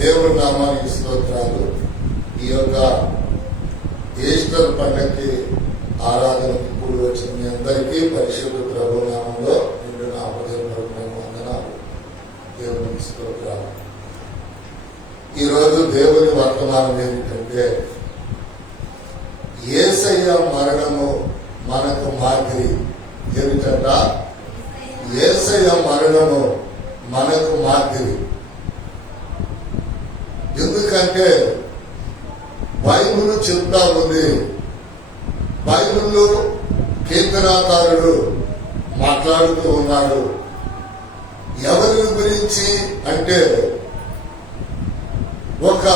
దేవుడి నామానికి స్తోత్రాలు. ఈ యొక్క ఈస్టర్ పండగకి ఆరాధనకి కూడి వచ్చిన మీ అందరికీ పరిశుద్ధ ప్రభు నామంలో నిండు నా హృదయపూర్వకమైన వందనాలు. దేవునికి స్తోత్రాలు. ఈరోజు దేవుని వర్తమానం ఏమిటంటే, యేసయ్య మరణము మనకు మాదిరి. ఏమిటంట? యేసయ్య మరణము మనకు మాదిరి. ఎందుకంటే బైబిల్ చెప్తా ఉంది, బైబిల్లో కీర్తనాకారుడు మాట్లాడుతూ ఉన్నాడు. ఎవరి గురించి అంటే, ఒక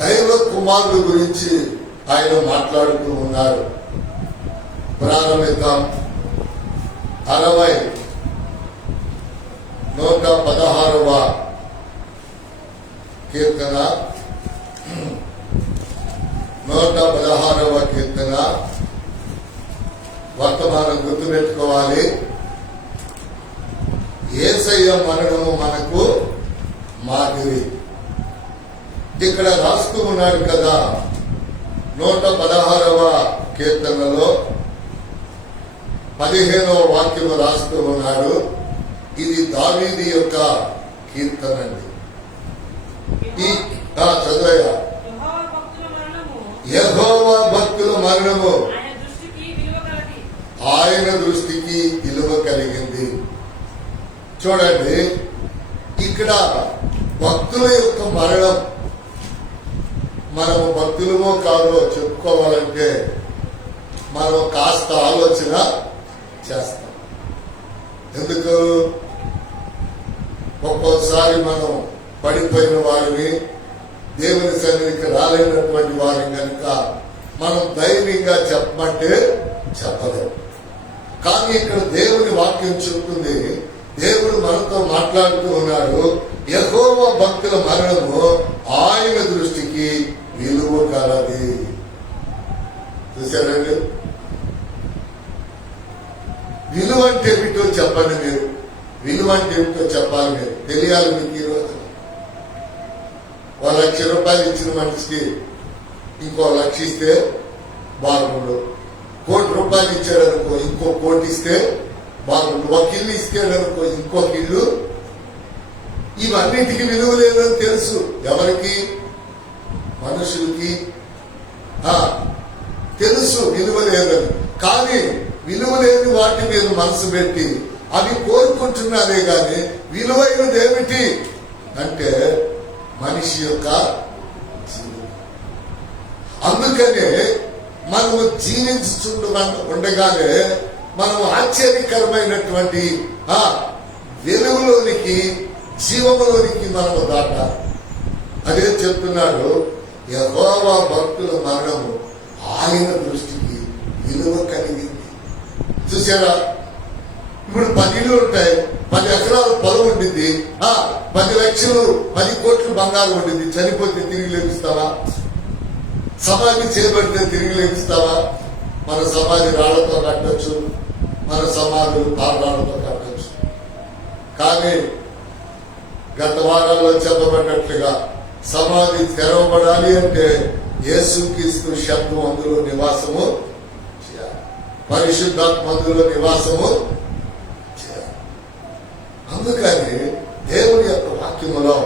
దైవ కుమారుడు గురించి ఆయన మాట్లాడుతూ ఉన్నారు. ప్రారంభిద్దాం. 116వ కీర్తన, 116వ కీర్తన వర్తమానం గుర్తుపెట్టుకోవాలి. యేసయ్య మరణము మనకు మాదిరి. ఇక్కడ రాస్తూ ఉన్నాడు కదా, 116వ కీర్తనలో 15వ వాక్యము రాస్తూ ఉన్నాడు. ఇది దావీదు యొక్క కీర్తన అండి. ఈ చదువయ్యా. యెహోవా భక్తుల మరణము ఆయన దృష్టికి విలువ కలిగింది. చూడండి, ఇక్కడ భక్తుల యొక్క మరణం, మనము భక్తులమో కాదో చెప్పుకోవాలంటే మనం కాస్త ఆలోచన చేస్తాం. ఎందుకు? ఒక్కోసారి మనం పడిపోయిన వారిని, దేవుని సన్నిధికి రాలేనటువంటి వారిని కనుక మనం ధైర్యంగా చెప్పమంటే చెప్పలేము. కానీ ఇక్కడ దేవుని వాక్యం చెప్తుంది, దేవుడు మనతో మాట్లాడుతూ ఉన్నాడు. యెహోవా భక్తుల మరణము ఆయన దృష్టికి విలువ కలది. చూసారండి? విలువ అంటే ఏమిటో చెప్పండి మీరు. విలువ అంటే ఏమిటో చెప్పాలి మీరు, తెలియాలి మీకు. ఈరోజు 1,00,000 రూపాయలు ఇచ్చిన మనిషికి ఇంకో 1,00,000 ఇస్తే బాగుండు. 1,00,00,000 రూపాయలు ఇచ్చాడనుకో, ఇంకో 1,00,00,000 ఇస్తే బాగుండు. ఒక ఇల్లు ఇచ్చాడనుకో, ఇంకొక ఇల్లు. ఇవన్నిటికీ విలువ లేదని తెలుసు. ఎవరికి? మనుషులకి తెలుసు విలువ లేదని. కానీ విలువ లేని వాటి మీద మనసు పెట్టి అవి కోరుకుంటున్నారే గాని విలువైనది ఏమిటి అంటే మనిషి యొక్క జీవితం. అందుకనే మనము ఉండగానే మనం ఆశ్చర్యకరమైనటువంటి వెలుగులోనికి, జీవములోనికి మనము దాటాలి. అదే చెప్తున్నాడు, యెహోవా భక్తుల మరణము ఆయన దృష్టికి విలువ కలిగింది. చూసారా? ఇప్పుడు 10 ఇళ్ళు ఉంటాయి, 10 ఎకరాల పొలం ఉండింది, 10 లక్షలు 10 కోట్లు బంగారం ఉండింది. చనిపోతే తిరిగి లేపిస్తావా? సమాధి చేయబడితే తిరిగి లేపిస్తావా? మన సమాధి రాళ్లతో కట్టచ్చు, మన సమాధులు తాళాలతో కట్టచ్చు. కానీ గత వారాల్లో చెప్పబడినట్లుగా సమాధి తెరవబడాలి అంటే యేసుక్రీస్తు శబ్దం అందులో నివాసము చేయాలి, పరిశుద్ధాత్మ అందులో నివాసము చేయాలి. అందుకని దేవుని యొక్క వాక్యములో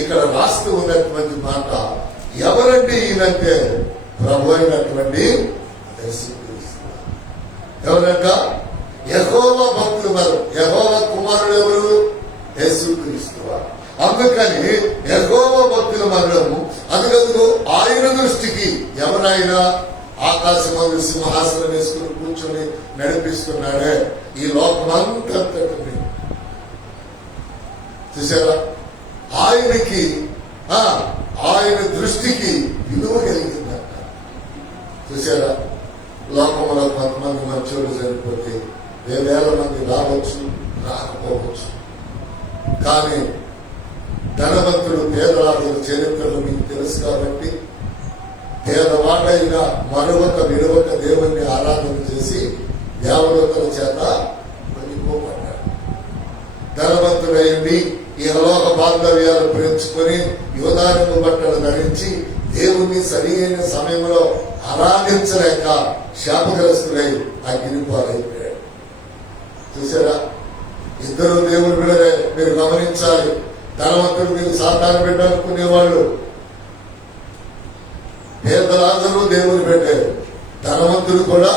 ఇక్కడ రాస్తూ ఉన్నటువంటి మాట, ఎవరండి ఈయనంటే ప్రభు అయినటువంటి యేసుక్రీస్తు. ఎవరంట? యెహోవా భక్తులు. మరి యెహోవా కుమారుడు ఎవరు? యేసుక్రీస్తు. అందుకని యెహోవా భక్తుల మరణము అందుకు ఆయన దృష్టికి, ఎవరైనా ఆకాశమందు సింహాసనం వేసుకుని కూర్చొని నడిపిస్తున్నాడే ఈ లోకమంతటిని. చూసారా? ఆయనకి, ఆయన దృష్టికి విలువ కలిగిందంట. చూసారా? లోకంలో కొంతమంది మంచోళ్ళు చనిపోతే వేల మంది రావచ్చు, రాకపోవచ్చు. కానీ ధనవంతుడు పేదవాళ్ళ చరిత్రలు మీకు తెలుసు కాబట్టి, పేదవాడైనా మరొక విడవక దేవుణ్ణి ఆరాధన చేసి దేవలోకల చేత కొనిపోబడ్డాడు. ధనవంతుడైంది ఈ లోక బాంధవ్యాలు పెంచుకొని యోధాను బట్టలు ధరించి దేవుణ్ణి సరైన సమయంలో ఆరాధించలేక శాపగ్రస్తులై అగ్నిపాలైపోయాడు. చూసారా, ఇద్దరు దేవుని బిడ్డలే. మీరు గమనించాలి, ధనవంతుడు మీరు సాతాను బిడ్డ అనుకునేవాళ్ళు. పేదరాజులు దేవుని బిడ్డే, ధనవంతుడు కూడా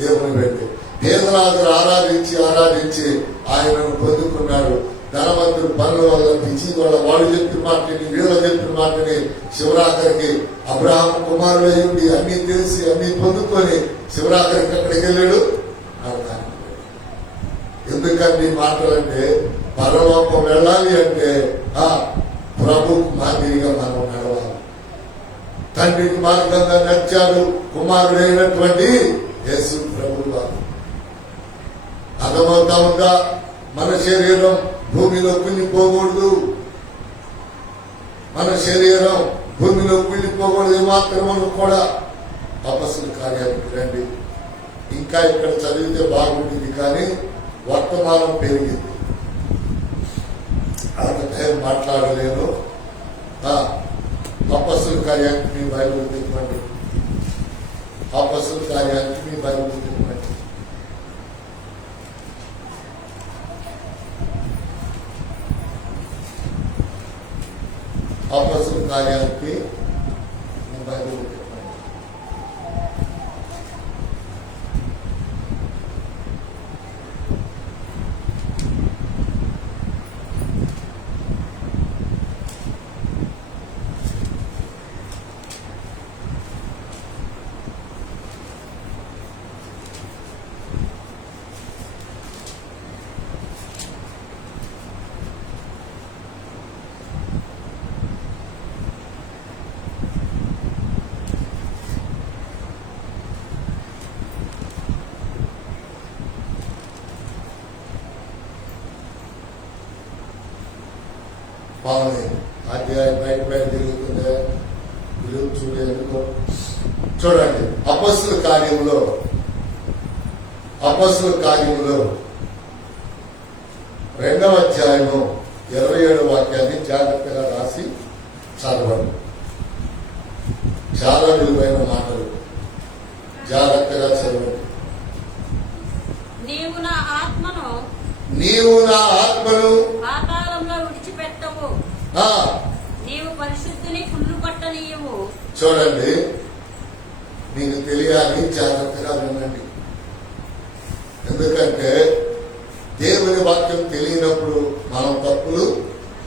దేవుని బిడ్డే. పేదరాజులు ఆరాధించి ఆయనను పొందుకున్నాడు. ధనవంతుడు పనుల వల్ల పిచ్చి వల్ల వాడు చెప్పిన మాటని వీళ్ళ చెప్పిన మాటని శివరాత్రికి అబ్రహాం కుమారుడు అయ్యుండి అన్ని తెలిసి అన్ని పొందుకొని శివరాత్రికి అక్కడికి వెళ్ళాడు. ఎందుకంటే మాటలంటే పరలోకం వెళ్ళాలి అంటే ప్రభు మాదిరిగా మనం నడవాలి. తండ్రికి మార్గంగా నడిచాడు కుమారుడైనటువంటి యేసు ప్రభు వారు. అర్థమవుతా ఉందా? మన శరీరం భూమిలో కుళ్ళిపోకూడదు. మన శరీరం భూమిలో కుళ్ళిపోకూడదు మాత్రము కూడా. అపస్సుల కార్యానికి రండి. ఇంకా ఇక్కడ చదివితే బాగుంటుంది, కానీ వర్తమానం పెరిగింది, అంత టైం మాట్లాడలేను. అపస్సుల కార్యానికి మీ బైబిల్ తిప్పండి. అపస్సుల కార్యానికి మీ బైబిల్ తిప్పండి. అపస్సుల కార్యానికి మీ బైబిల్ తిప్పండి. బాగుంది. అధ్యాయం బయట తిరుగుతుందే, చూడేందుకు చూడండి. అపస్సుల కార్యంలో 2వ అధ్యాయము 27వ వాక్యాన్ని జాగ్రత్తగా రాసి చదవండి. చాలా విలువైన మాటలు, జాగ్రత్తగా చదవండి. నీవు నా ఆత్మను పాతాళంలో విడిచిపెట్టవు, నీవు పరిశుద్ధిని కుళ్ళు పట్టనీయవు. చూడండి, మీకు తెలియాలి, జాగ్రత్తగా వినండి. ఎందుకంటే దేవుని వాక్యం తెలియనప్పుడు మనం తప్పులు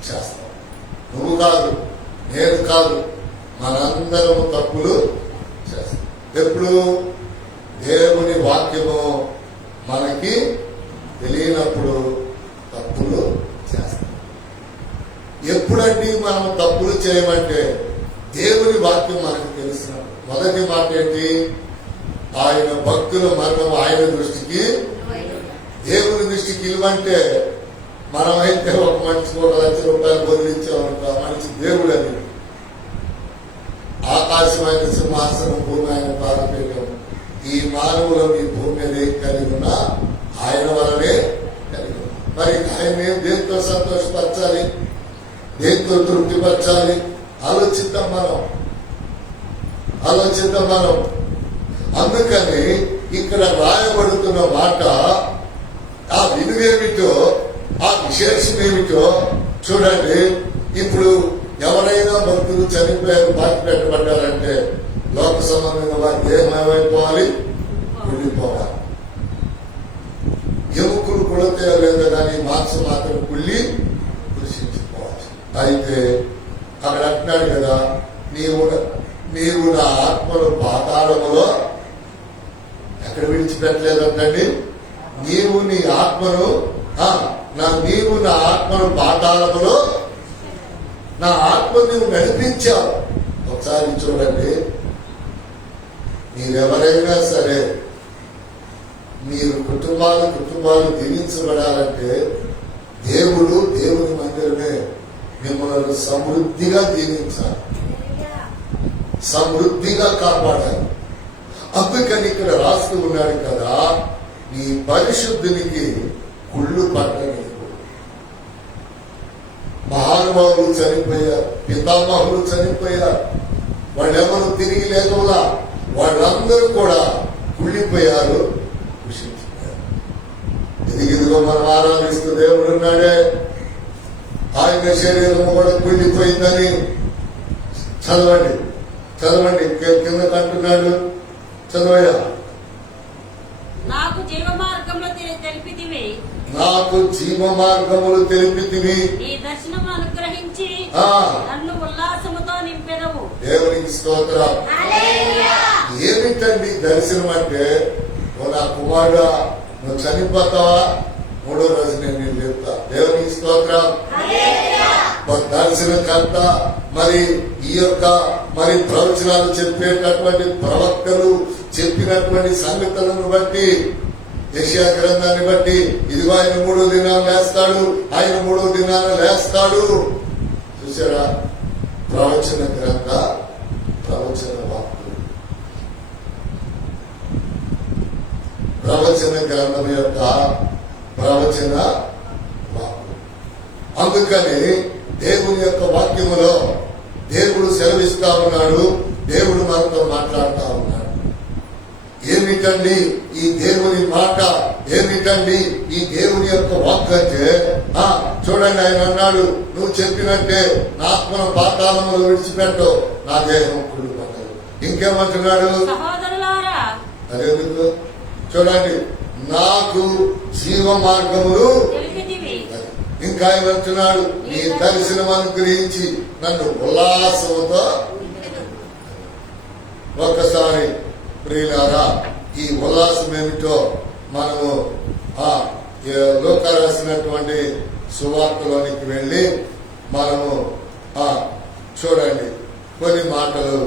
చేస్తాం. నువ్వు కాదు, నేను కాదు, మనందరం తప్పులు చేస్తాం. ఎప్పుడు దేవుని వాక్యము మనకి తెలియనప్పుడు తప్పులు చేస్తాం. ఎప్పుడండి మనం తప్పులు చేయమంటే దేవుని వాక్యం మనకు తెలిసినప్పుడు. మొదటి మాట ఏంటి? ఆయన భక్తుల మరణం ఆయన దృష్టికి, దేవుని దృష్టికి ఇవ్వంటే మనమైతే ఒక మనిషికి 1 లక్ష రూపాయలు బదిలించామనుకో, మనిషి దేవుడు అని. ఆకాశమైన సింహాసనం, భూమి ఆయన పాదపీఠం. ఈ మానవులు ఈ భూమి మీద కలిగి ఉన్న ఆయన వలనే కలిగి ఉన్న. మరి ఆయన దేంతో సంతోషపరచాలి, దేంతో తృప్తిపరచాలి? ఆలోచిద్దాం మనం. అందుకని ఇక్కడ రాయబడుతున్న మాట, ఆ విలువేమిటో, ఆ విశేషం ఏమిటో చూడండి. ఇప్పుడు ఎవరైనా భక్తులు చనిపోయారు, బాధ పెట్టబడ్డారంటే లోక సంబంధంగా వారి దేహం ఏమైపోవాలి? కుళ్ళిపోవాలి. ఎముకలు కుడితే లేదా కానీ మాంసం మాత్రం కుళ్ళి కృషించిపోవాలి. అయితే అక్కడ అంటున్నాడు కదా, నీవు నా ఆత్మను పాతాళములో ఎక్కడ విడిచిపెట్టలేదంటండి. నీవు నా ఆత్మను పాతాళములో, నా ఆత్మ నువ్వు నడిపించావు. ఒకసారి చూడండి, మీరెవరైనా సరే, మీరు కుటుంబాలు దీవించబడాలంటే దేవుని మందిరమే మిమ్మల్ని సమృద్ధిగా దీవించాలి, సమృద్ధిగా కాపాడాలి. అందుకని ఇక్కడ రాస్తూ ఉన్నాడు కదా, నీ పరిశుద్ధునికి కుళ్ళు పట్టనీయకు. మహానుభావులు చనిపోయారు, పితామహులు చనిపోయారు, వాళ్ళెవరు తిరిగి లేకుండా వాళ్ళందరూ కూడా కుళ్ళిపోయారు, కృషించిపోయారు. ఇదిగో మనం ఆరాధిస్తూ దేవుడు ఉన్నాడే, ఆయన శరీరం కూడా కుళ్ళిపోయిందని చదవండి చదవండి కిందకు అంటున్నాడు. చదవయ్యా. నాకు జీవ మార్గంలో తెలిపితివి, నాకు జీవ మార్గములు తెలిపితివి, నీ దర్శనం అనుగ్రహించి నన్ను ఉల్లాసముతో నింపెదవు. దేవునికి స్తోత్రం. ఏమిటండి దర్శనం అంటే? నా కుమారుడా, నువ్వు చనిపోతావా, మూడో రోజు నేను చెప్తా. దేవునికి స్తోత్రం. దర్శనకర్త మరి ఈ యొక్క మరి ప్రవచనాలు చెప్పేటటువంటి ప్రవక్తలు చెప్పినటువంటి సంగతులను బట్టి, యెషయా గ్రంథాన్ని బట్టి, ఇదిగో ఆయన 3వ దినాలు లేస్తాడు, ఆయన 3వ దినాలు లేస్తాడు. చూసారా? ప్రవచన గ్రంథ ప్రవచన వాక్కు, ప్రవచన గ్రంథం యొక్క ప్రవచన వాక్కు. అందుకని దేవుని యొక్క వాక్యములో దేవుడు సెలవిస్తా ఉన్నాడు, దేవుడు మనతో మాట్లాడుతా ఉన్నాడు. ఏమిటండి ఈ దేవుని మాట? ఏమిటండి ఈ దేవుని యొక్క వాక్ అంటే? చూడండి, ఆయన అన్నాడు, నువ్వు చెప్పినట్టే నా ఆత్మను పాతాళములో విడిచిపెట్టు, నా దేహం కుళ్ళిపోతాడు. ఇంకేమంటున్నాడు? అదేందుకు? చూడండి, నాకు జీవ మార్గములు. ఇంకా ఆయన అంటున్నాడు, నీ దర్శనం అనుగ్రహించి నన్ను ఉల్లాసంతో. ఒక్కసారి ప్రియులారా, ఈ ఉల్లాసం ఏమిటో మనము లూకా రాసినటువంటి సువార్తలోనికి వెళ్ళి మనము చూడండి, కొన్ని మాటలు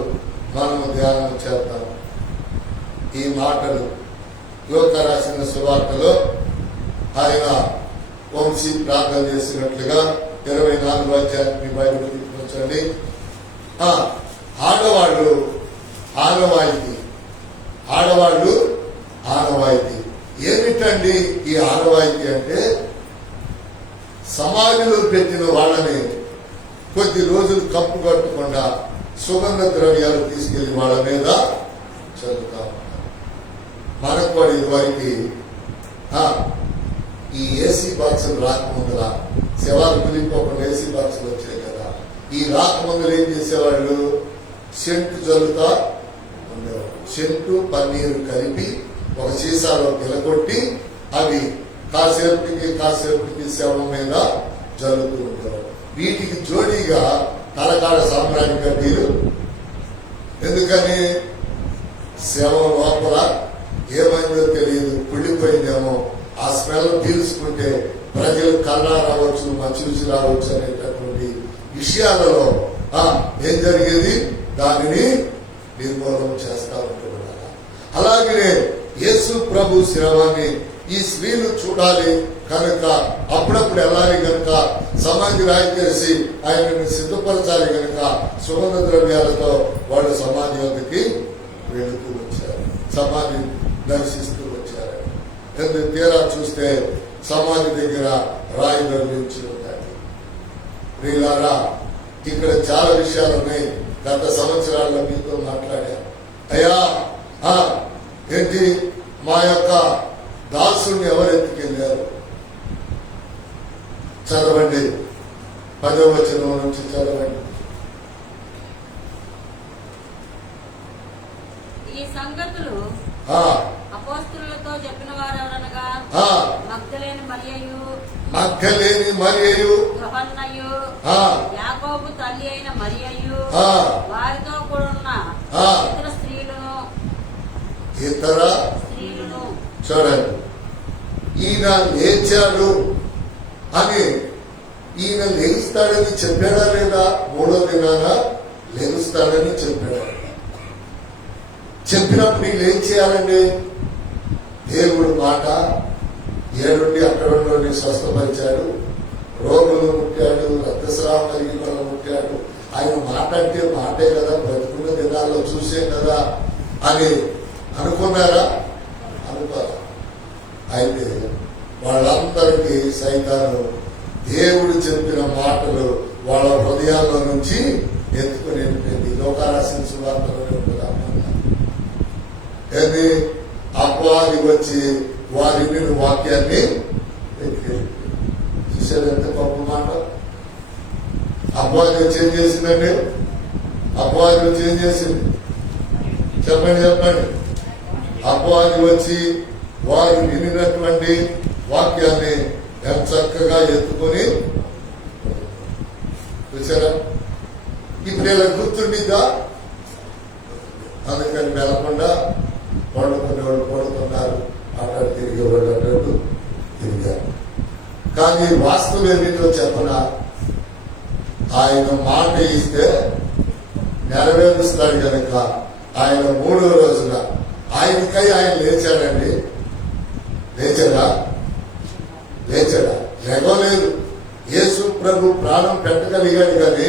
మనము ధ్యానం చేద్దాం. ఈ మాటలు లూకా రాసిన సువార్తలో ఆయన వంశీ ప్రార్థన చేసినట్లుగా 24వ అధ్యాయాన్ని బైబిల్ తీసుకొచ్చండి. ఆడవాళ్ళు ఆనవాయితీ ఏమిటండి ఈ ఆనవాయితీ అంటే? సమాధిలో పెట్టిన వాళ్ళని కొద్ది రోజులు కప్పు కట్టకుండా సుగంధ ద్రవ్యాలు తీసుకెళ్లి వాళ్ళ మీద చదువుతా ఉన్నారు. మనకు కూడా ఇదివరకు ఈ ఏసీ బాక్సులు రాకముందులా శవాలు కులిపోకుండా ఏసీ బాక్సులు వచ్చాయి కదా, ఈ రాకముందులు ఏం చేసేవాళ్ళు? సెంటు జల్లుతా ఉండేవాళ్ళు. సెంటు పన్నీరు కలిపి ఒక సీసాలో గిలకొట్టి అవి కాసేపటికి శవం మీద జల్లుతూ ఉండేవాళ్ళు. వీటికి జోడీగా తలకాడ సాంబ్రాణి కడ్డీలు. ఎందుకని? శవం లోపల ఏమైందో తెలియదు, కుళ్ళిపోయిందేమో, ఆ స్మెల్ పీల్చుకుంటే ప్రజలు కళ్ళ రావచ్చు, మచ్చి రావచ్చు అనేటటువంటి విషయాలలో ఏం జరిగేది? దానిని నిర్మూలన చేస్తా ఉంటున్నారు. అలాగే యేసు ప్రభు శవాన్ని ఈ స్త్రీలు చూడాలి కనుక అప్పుడప్పుడు వెళ్ళాలి కనుక సమాధి రాయికేసి ఆయనను సిద్ధపరచాలి కనుక సుగంధ ద్రవ్యాలతో వాళ్ళు సమాధి వద్దకి వెళుతూ వచ్చారు, సమాధి దర్శిస్తూ వచ్చారు. ఎందుకు తీరా చూస్తే సమాధి దగ్గర రాయి నిర్మించి ఉంటాయి. వీళ్ళారా, ఇక్కడ చాలా విషయాలు ఉన్నాయి. గత సంవత్సరాల్లో మీతో మాట్లాడారు. అయ్యా ఏంటి మా యొక్క దాసుని ఎవరు ఎత్తుకెళ్ళారు? చదవండి, 10వ వచనం నుంచి చదవండి. ఈ సంగతులు అపోస్తలులతో చెప్పిన వారు ఎవరనగా మగ్దలేని మరియయు యోహన్నయు యాకోబు తల్లి అయిన మరియయు వారితో కూడున్న ఇతర స్త్రీలను. చూడండి, ఈయన లేచాడు అని, ఈయన లెగుస్తాడని చెప్పాడా లేదా? 3వ దినాన లెగుస్తాడని చెప్పాడు. చెప్పినప్పుడు వీళ్ళు ఏం చేయాలండి? దేవుడు మాట ఏడుండి అక్కడ స్వస్థపరిచాడు, రోగులు ముట్టాడు, రక్తస్రావం కలిగిన వాళ్ళు ముట్టాడు. ఆయన మాట అంటే మాటే కదా, బ్రతుకున్న దినాల్లో చూసే కదా అని అనుకున్నారా? అనుకోరా? అయితే వాళ్ళందరికీ సైతాను దేవుడు చెప్పిన మాటలు వాళ్ళ హృదయాల్లో నుంచి ఎత్తుకుని వెళ్ళిపోయింది. లోకారాసిన సువార్తలో ఏంది అపవాది వచ్చి వారి వాక్యాన్ని చూసేది ఎంత గొప్ప మాట. అపవాది వచ్చి ఏం చేసిందండి? అపవాది వచ్చి ఏం చేసింది? చెప్పండి. అపవాది వచ్చి వారు వినినటువంటి వాక్యాన్ని ఎంత చక్కగా ఎత్తుకొని చూసారా? ఇప్పుడు ఇలా గుర్తుండిద్దా? అందుకని వెళ్లకుండా పడుకునేవాళ్ళు పడుకున్నారు, అక్కడ తిరిగేవాళ్ళు అన్నట్టు తిరిగారు. కానీ వాస్తవం ఏమిటో చెప్పనా? ఆయన మాట ఇస్తే నెరవేరుస్తాడు కనుక ఆయన 3వ రోజున ఆయనకై ఆయన లేచాడండి. లేచడా? లేగలేదు. యేసు ప్రభు ప్రాణం పెట్టగలిగాడు కానీ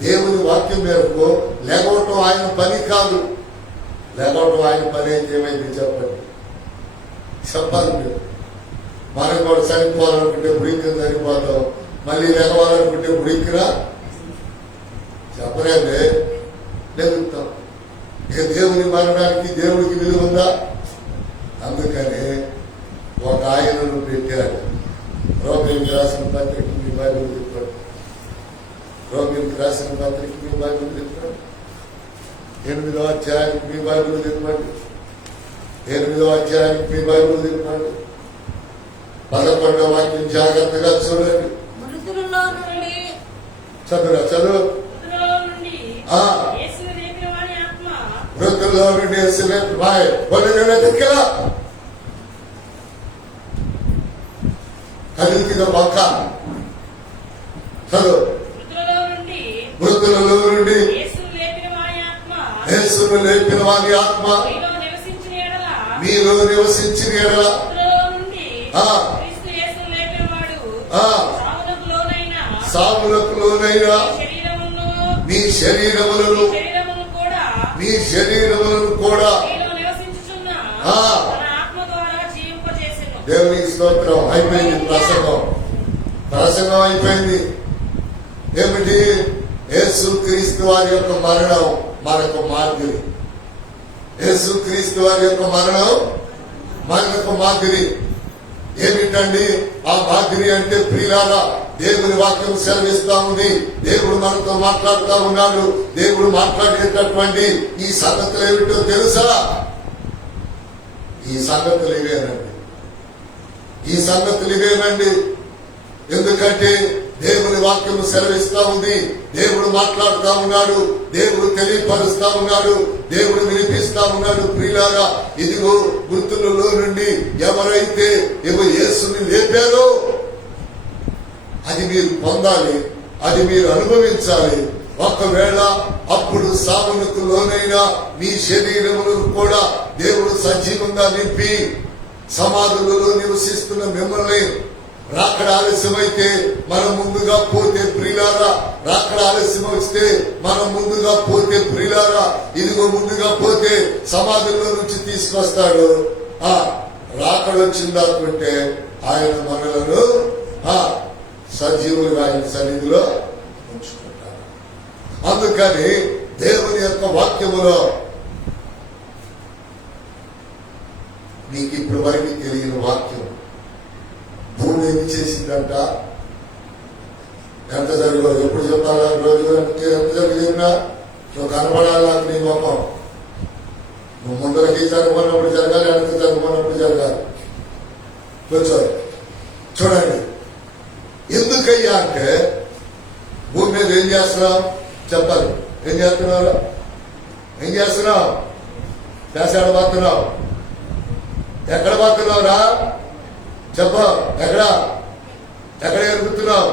దేవుని వాక్యం మేరకు లేకపోవటం ఆయన పని కాదు. లేకపోవటం ఆయన పని అయితే ఏమైంది చెప్పాలి మీరు. మనం కూడా చనిపోవాలనుకుంటే బుడిక్కిన చనిపోతాం, మళ్ళీ లేవాలనుకుంటే బుడిక్కిరా చెప్పలేదే లేగుతాం. ఇక దేవుని మరణానికి దేవుడికి విలువ ఉందా? అందుకని ఒక ఆయనను పెట్టాడు. రోమిలకు రాసిన పత్రిక మీ బైబిల్ చెప్పాడు. రోమిలకు రాసిన పత్రిక మీ బైబిల్ చెప్పాడు. 8వ అధ్యాయానికి మీ బైబిల్ చెప్పండి. 8వ అధ్యాయానికి మీ బైబిల్ చెప్పండి. 11వ వాక్యం జాగ్రత్తగా చూడండి. చదువు. మృతుల్లో నుండి కదిలిన పక్క చదువు. మృతులలో నుండి యేసును లేపిన వారి ఆత్మ మీలో నివసించిన ఎడల సావులకు లోనైనా మీ శరీరములను కూడా దేవునికి స్తోత్రం. అయిపోయింది ప్రసంగం అయిపోయింది. ఏమిటి? యేసు క్రీస్తు వారి యొక్క మరణం మనకు మాదిరి. యేసు క్రీస్తు వారి యొక్క మరణం మనకు మాదిరి. ఏమిటండి ఆ మాదిరి అంటే? ప్రియులారా, దేవుని వాక్యం సెలవిస్తా ఉంది. దేవుడు మనతో మాట్లాడుతూ ఉన్నాడు. దేవుడు మాట్లాడేటటువంటి ఈ సంగతులు ఏమిటో తెలుసా? ఈ సంగతులు ఇవేనండి. ఎందుకంటే దేవుని వాక్యం సెలవిస్తా ఉంది. దేవుడు మాట్లాడుతూ ఉన్నాడు. దేవుడు తెలియపరుస్తా ఉన్నాడు. దేవుడు వినిపిస్తా ఉన్నాడు. ప్రియులారా, ఇదిగో మృతులలో నుండి ఎవరైతే యేసుని లేపారో అది మీరు పొందాలి, అది మీరు అనుభవించాలి. ఒకవేళ అప్పుడు సావునకు లోనైనా మీ శరీరములను కూడా దేవుడు సజీవంగా నింపి సమాధులలో నివసిస్తున్న మిమ్మల్ని రాకడ ఆలస్యమైతే మనం ముందుగా పోతే ప్రియులారా, రాకడ ఆలస్యం వస్తే మనం ముందుగా పోతే ప్రియులారా, ఇదిగో ముందుగా పోతే సమాధుల్లో నుంచి తీసుకొస్తాడు. రాకడ వచ్చిందనుకుంటే ఆయన మనలను సజీవులుగా ఆయన సన్నిధిలో ఉంచుకుంటారు. అందుకని దేవుని యొక్క వాక్యములో మీకు ఇప్పుడు వరకు తెలియని వాక్యం భూమి ఏమి చేసిందంట? ఎంత జరగదు? ఎప్పుడు చెప్పాలా? రోజు ఎంత జరిగినా నువ్వు కనపడాలా? నీ మొహం నువ్వు ముందరకి జరగమన్నప్పుడు జరగాలి, వెనక జరగమన్నప్పుడు జరగాలి. కూర్చోండి, చూడండి. ఎందుకయ్యా అంటే భూమి మీద ఏం చేస్తున్నావు చెప్పాలి. ఏం చేస్తున్నావు? దేశాడ పోతున్నావు. ఎక్కడ పోతున్నావురా చెప్ప? ఎక్కడ ఎరుగుతున్నావు?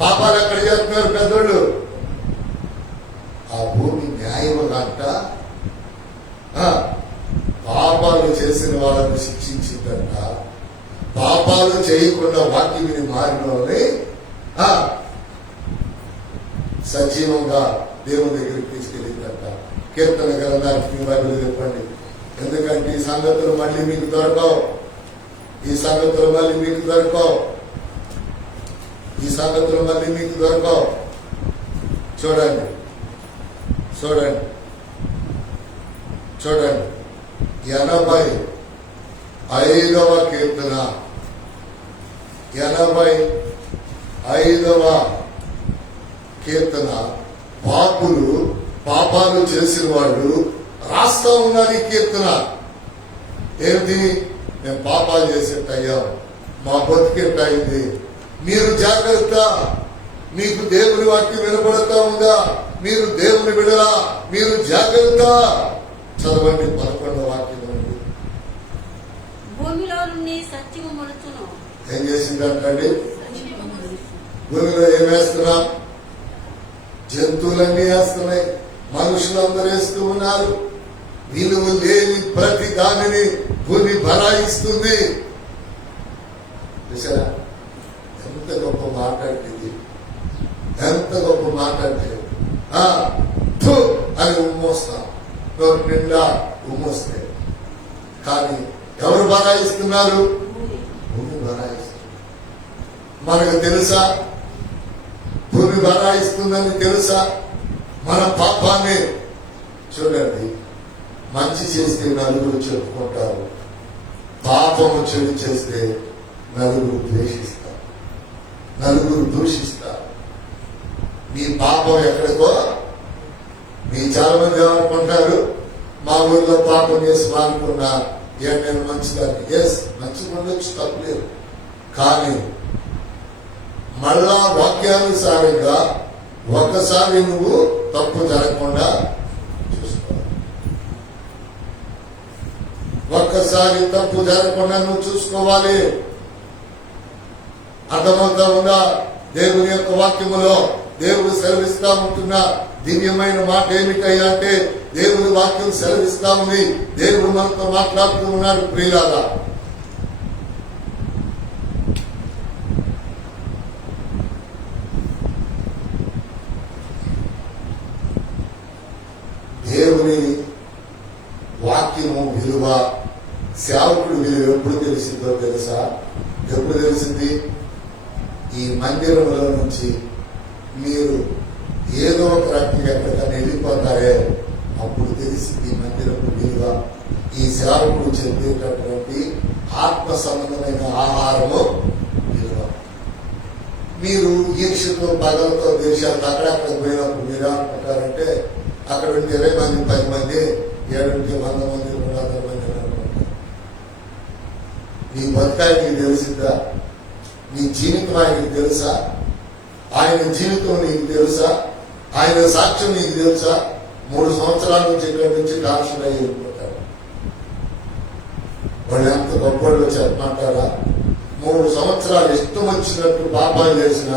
పాపాలు ఎక్కడ చేస్తున్నారు పెద్దోళ్ళు? ఆ భూమి న్యాయమంట పాపాలు చేసిన వాళ్ళని శిక్షించిందంట. పాపాలు చేయకుండా వాక్యం విని మారిన వాళ్ళని సజీవంగా దేవుని దగ్గరికి తీసుకెళ్ళిందంట. కీర్తన గ్రంథానికి మీ బైబిల్ చెప్పండి. ఎందుకంటే ఈ సంగతులు మళ్ళీ మీకు దొరకవు. చూడండి చూడండి చూడండి 85వ కీర్తన 85వ కీర్తన. పాపాలు చేసిన వాళ్ళు రాస్తా ఉన్నది కీర్తన. ఏంటి? మేము పాపాలు చేసేటయ్యాం, మా బతికేటయింది, మీరు జాగ్రత్త, మీకు దేవుని వాక్యం వినపడతా ఉందా, మీరు దేవుని విడలా, మీరు జాగ్రత్త. చదవండి 11వ వాక్యం నుండి. భూమిలో నుండి సత్యము మొలుచును. ఏం చేసిందంటండి? భూమిలో ఏం వేస్తున్నాం? జంతువులన్నీ వేస్తున్నాయి, మనుషులందరూ వేస్తూ ఉన్నారు. విలువ లేని ప్రతి దానిని భూమి భరాయిస్తుంది. చూసారా ఎంత గొప్ప మాట్లాడేది, ఎంత గొప్ప మాట్లాడితే అని ఉమ్మోస్తాం, నోటి నిండా ఉమ్మోస్తే. కానీ ఎవరు భరాయిస్తున్నారు? భూమి భరాయిస్తుంది. మనకు తెలుసా భూమి భరాయిస్తుందని తెలుసా? మన పాపాన్ని చూడండి. మంచి చేస్తే నలుగురు చెప్పుకుంటారు, పాపము చెడు చేస్తే నలుగురు ద్వేషిస్తారు, నలుగురు దూషిస్తారు. మీ పాపం ఎక్కడికో, మీ చాలా మంది ఏమనుకుంటారు, మా ఊళ్ళో పాపం చేసి మానుకున్నా నేను మంచిదాన్ని. ఎస్, మంచిగా ఉండొచ్చు, తప్పలేదు. కానీ మళ్ళా వాక్యానుసారంగా ఒక్కసారి నువ్వు తప్పు జరగకుండా చూసుకోవాలి. ఒక్కసారి తప్పు జరగకుండా నువ్వు చూసుకోవాలి. అర్థమవుతా ఉందా? దేవుని యొక్క వాక్యములో దేవుడు సెలవిస్తా ఉంటున్న దివ్యమైన మాట ఏమిటయ్యా అంటే, దేవుని వాక్యం సెలవిస్తా ఉంది, దేవుడు మనతో మాట్లాడుతూ ఉన్నాడు. ప్రియులారా, దేవుని వాక్యము విలువ, సేవకుడు విలువ ఎప్పుడు తెలిసిందో తెలుసా? ఎప్పుడు తెలిసింది? ఈ మందిరంలో నుంచి మీరు ఏదో ఒక రకంగా ఎక్కడికైనా వెళ్ళిపోతారే, అప్పుడు తెలిసింది ఈ మందిరం విలువ. ఈ సేవకుడు చెప్పేటటువంటి ఆత్మ సంబంధమైన ఆహారము విలువ. మీరు ఈర్ష్యతో పగలతో దేశాలకు అక్కడక్కడ పోయినప్పుడు మీరు ఏమనుకుంటారంటే, అక్కడ ఉంటే 20 మంది 10 మంది, 7 ఉంటే 100 మంది 200 మంది అనుకుంటారు. నీ బతుకాయ నీకు తెలిసిందా? నీ జీవితం ఆయనకు తెలుసా? ఆయన జీవితం నీకు తెలుసా? ఆయన సాక్ష్యం నీకు తెలుసా? 3 సంవత్సరాల నుంచి ఇక్కడి నుంచి ట్రాన్స్ఫర్ అయ్యి వెళ్ళిపోతారు. వాళ్ళు ఎంత గొప్పళ్ళు చెప్పమంటారా? 3 సంవత్సరాలు ఇష్టం వచ్చినట్టు పాపాలు చేసిన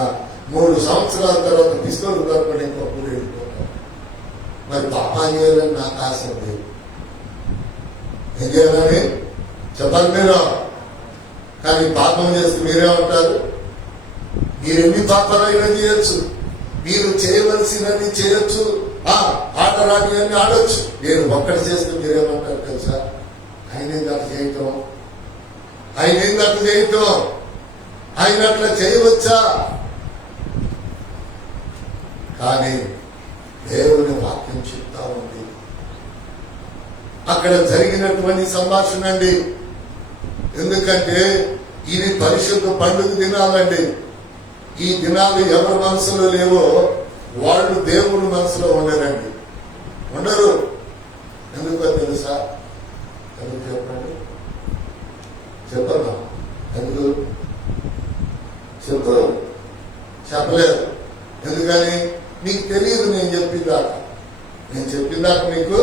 3 సంవత్సరాల తర్వాత పిస్తోలు తరపున ఇంకొకరు వెళ్ళిపోతారు. మరి పాపాలు చేయాలని నాకు ఆశ ఉంది. ఏం చేయాలని చెప్పాలి మీరు? కానీ పాపం చేస్తే మీరేమంటారు? మీరు ఎన్ని పాపాలైనా చేయొచ్చు, మీరు చేయవలసినవి చేయొచ్చు, ఆట రాని అని ఆడొచ్చు. నేను ఒక్కటి చేస్తే మీరేమంటారు తెలుసా? ఆయన అట్లా చేయటం, ఆయన అట్లా చేయటం, ఆయన అట్లా చేయవచ్చా? కానీ దేవుని వాక్యం చెప్తా ఉంది. అక్కడ జరిగినటువంటి సంభాషణ అండి. ఎందుకంటే ఇది పరిశుద్ధ పండుగ దినాలండి. ఈ దినాలు ఎవరి మనసులో లేవో వాళ్ళు దేవుని మనసులో ఉండరండి, ఉండరు. ఎందుకో తెలుసా? ఎందుకు చెప్పండి? చెప్పన్నా? ఎందుకు చెప్పరు? చెప్పలేదు. ఎందుకని? నీకు తెలియదు. నేను చెప్పిందాకా నీకు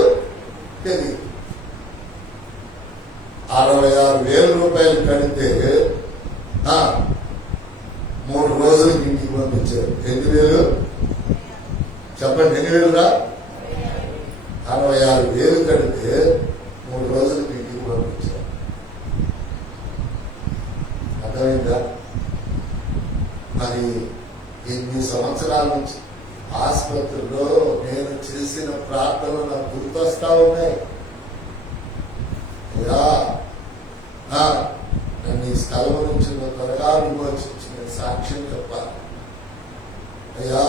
తెలియదు. 66,000 రూపాయలు కడితే 3 రోజులకి ఇంటికి పంపించారు. 2,000 చెప్పండి, 2,000రా? 66,000 కడితే 3 రోజులకి ఇంటికి పంపించారు. అర్థమైందా? మరి ఎన్ని సంవత్సరాల నుంచి ఆసుపత్రిలో నేను చేసిన ప్రార్థనలు నాకు గుర్తొస్తా ఉన్నాయి. నన్ను ఈ స్థలం నుంచి త్వరగా విమోచించి నేను సాక్ష్యం చెప్పాలి. అయ్యా,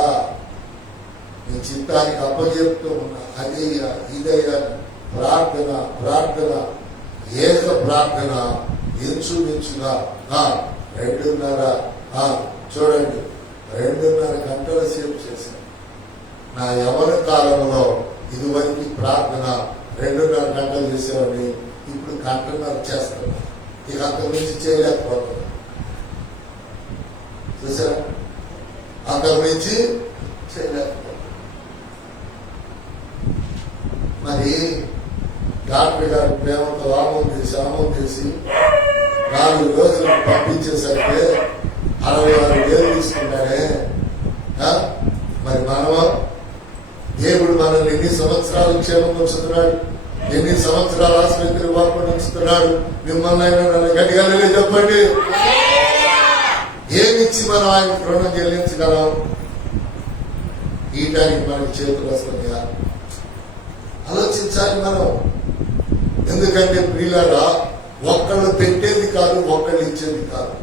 చిత్తానికి అప్పచెప్తూ ఉన్నా. అదయ్యా ఇదయ్యా ప్రార్థన ప్రార్థన ఏక ప్రార్థన ఇంచుమించుగా 2:30 చూడండి 2:30 గంటల సేపు చేశాను. నా యవన కాలంలో ఇదివరకు ప్రార్థన 2:30 గంటలు చేసేవాడిని. ఇప్పుడు 1:30 చేస్తాను. ఇక అంతకు మించి చేయలేకపోతున్నాను. చూసారా, అంతకు మించి చేయలేకపోతున్నాను. మరి డాక్టర్ గారు ప్రేమతో ఆమోదం చేసి 4 రోజులు పంపించేసరికి 66,000 తీసుకున్నానే. మరి మనము దేవుడు మనల్ని ఎన్ని సంవత్సరాలు క్షేమం ఉంచుతున్నాడు, ఎన్ని సంవత్సరాలు ఆసుపత్రి వాపం ఉంచుతున్నాడు. మిమ్మల్ని అయినా నన్ను గట్టిగా చెప్పండి. ఏమిచ్చి మనం ఆయన రుణం చెల్లించగలం? ఈ టైంకి మనకి చేతులు వస్తున్నాయా? ఆలోచించాలి మనం. ఎందుకంటే ప్రియులారా, ఒక్కళ్ళు పెట్టేది కాదు, ఒక్కళ్ళు ఇచ్చేది కాదు.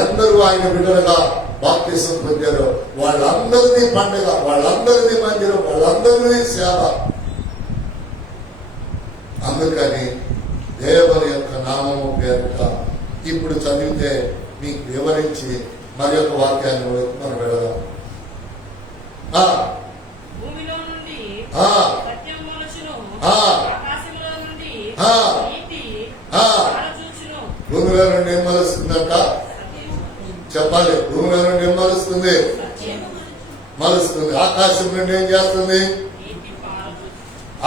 ఎందరూ ఆయన బిడ్డలుగా బాప్తిసం పొందారో వాళ్ళందరినీ పండుగ, వాళ్ళందరినీ మందిరం, వాళ్ళందరినీ సేవ. అందుకని దేవుని యొక్క నామము పేరిట ఇప్పుడు చదివితే మీకు వివరించి మరి యొక్క వాక్యాన్ని మనం వెళదాం. భూమిలో నుండి సత్యం మొలచును, ఆకాశములో నుండి నీతి పారజూచును. భూమిలో నుండి ఏం మలుస్తుందంట చెప్పాలి. భూమిలో నుండి ఏం మలుస్తుంది? ఆకాశం నుండి ఏం చేస్తుంది?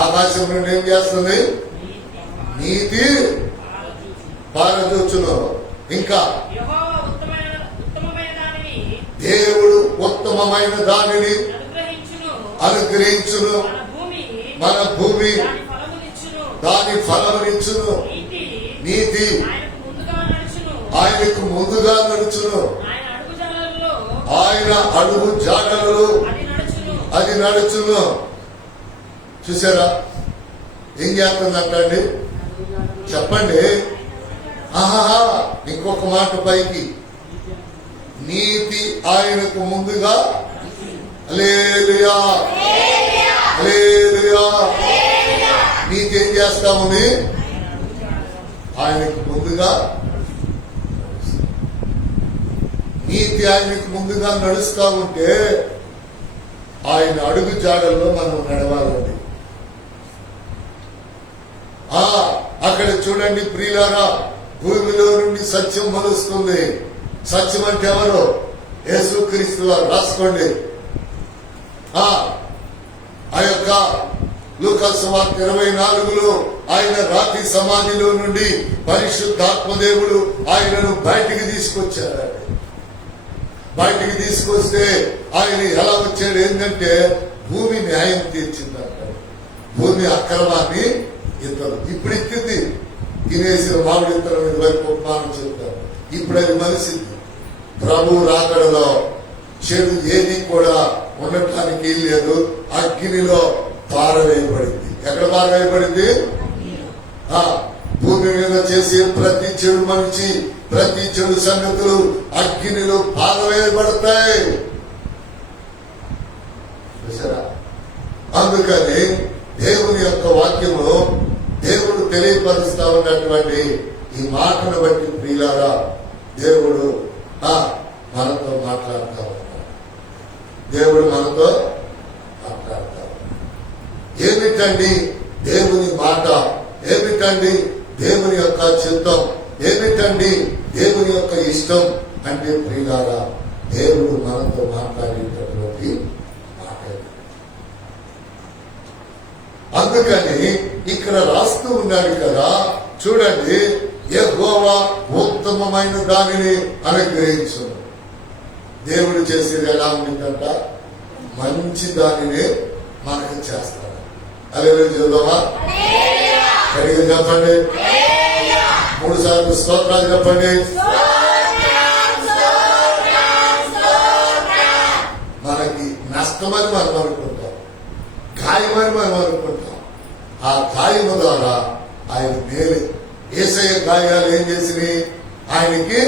ఆకాశం నుండి ఏం చేస్తుంది? నీతి పారజూచును. ఇంకా దేవుడు ఉత్తమమైన దానిని అనుగ్రహించును, మన భూమి దాని ఫలమునిచ్చును. నీతి ఆయనకు ముందుగా నడుచును, ఆయన అడుగు జాడలలో అది నడుచును. చూసారా ఏం చేస్తుందంటండి? చెప్పండి. ఇంకొక మాట పైకి, నీతి ఆయనకు ముందుగా. హల్లెలూయా హల్లెలూయా. నీతి ఏం చేస్తామని? ఆయనకు ముందుగా. నీతి ఆయనకు ముందుగా నడుస్తా ఉంటే ఆయన అడుగు జాడల్లో మనం నడవాలండి. అక్కడ చూడండి ప్రియులారా, భూమిలో నుండి సత్యం మొలుస్తుంది. సత్యం అంటే ఎవరు? యేసుక్రీస్తు వారు. రాసుకోండి. ఆ యొక్క లూకా సువార్త 24లో ఆయన రాతి సమాధిలో నుండి పరిశుద్ధాత్మదేవుడు ఆయనను బయటికి తీసుకొచ్చారండి. బయటికి తీసుకొస్తే ఆయన ఎలా వచ్చాడు? ఏంటంటే భూమి న్యాయం తీర్చిందంట. భూమి అక్రమాన్ని ఇతరు ఇప్పుడు ఇచ్చింది. తినేసిన మామిడి ఇతరం మీద వైపు ఉపమానం చెప్తారు. ఇప్పుడు అది మనిషింది. ప్రభు రాకడలో చెడు ఏది కూడా ఉండటానికి లేదు. అగ్నిలో పారవేయబడింది. ఎక్కడ పారవేయబడింది? భూమి మీద చేసే ప్రతి చెడు మనిషి, ప్రతి చెడు సంగతులు అగ్నిలో పారవేయబడతాయి. చూసారా? అందుకని దేవుని యొక్క వాక్యము దేవుడు తెలియపరుస్తా ఉన్నటువంటి ఈ మాటను బట్టి ప్రియులారా, దేవుడు మనతో మాట్లాడుతూ ఉన్నాడు. దేవుడు మనతో మాట్లాడుతూ ఉన్నాడు. ఏమిటండి దేవుని మాట? ఏమిటండి దేవుని యొక్క చిత్తం? ఏమిటండి దేవుని యొక్క ఇష్టం అంటే ప్రియులారా, దేవుడు మనతో మాట్లాడేటటువంటి మాట. అందుకని ఇక్కడ రాస్తూ ఉన్నాడు కదా, చూడండి. యెహోవా ఉత్తమమైన దానిని అనుగ్రహించును. దేవుడు చేసేది ఎలా ఉండిందంట? మంచి దానిని మనకు చేస్తాడు. హల్లెలూయా చూద్దామా? సరిగ్గా చెప్పండి. 3 సార్లు స్తోత్రాలు చెప్పండి. మనకి నష్టమని మనం అనుకుంటాం, గాయమని మనం అనుకుంటాం. ఆ గాయము ద్వారా ఆయన మేలు. యేసయ్య గాయాలు ఏం చేసినాయి? ఆయనకి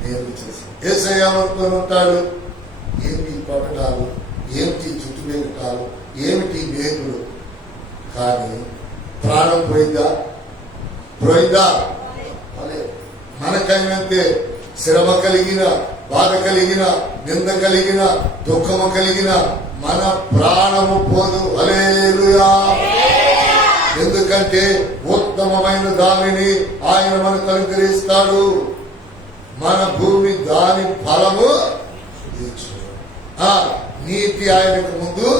మేలు చేసి. యేసయ్య అనుకుని ఉంటాడు, ఏంటి కొట్టడాలు, ఏంటి చుట్టుమేటాలు, లేదా? మనకైనంతే శ్రమ కలిగిన, బాధ కలిగిన, నింద కలిగిన, దుఃఖము కలిగిన మన ప్రాణము పోదు. హల్లెలూయా. ఎందుకంటే ఉత్తమమైన దానిని ఆయన మనకు అనుగ్రహిస్తాడు. మన భూమి దాని ఫలము నీతి ఆయనకు ముందు.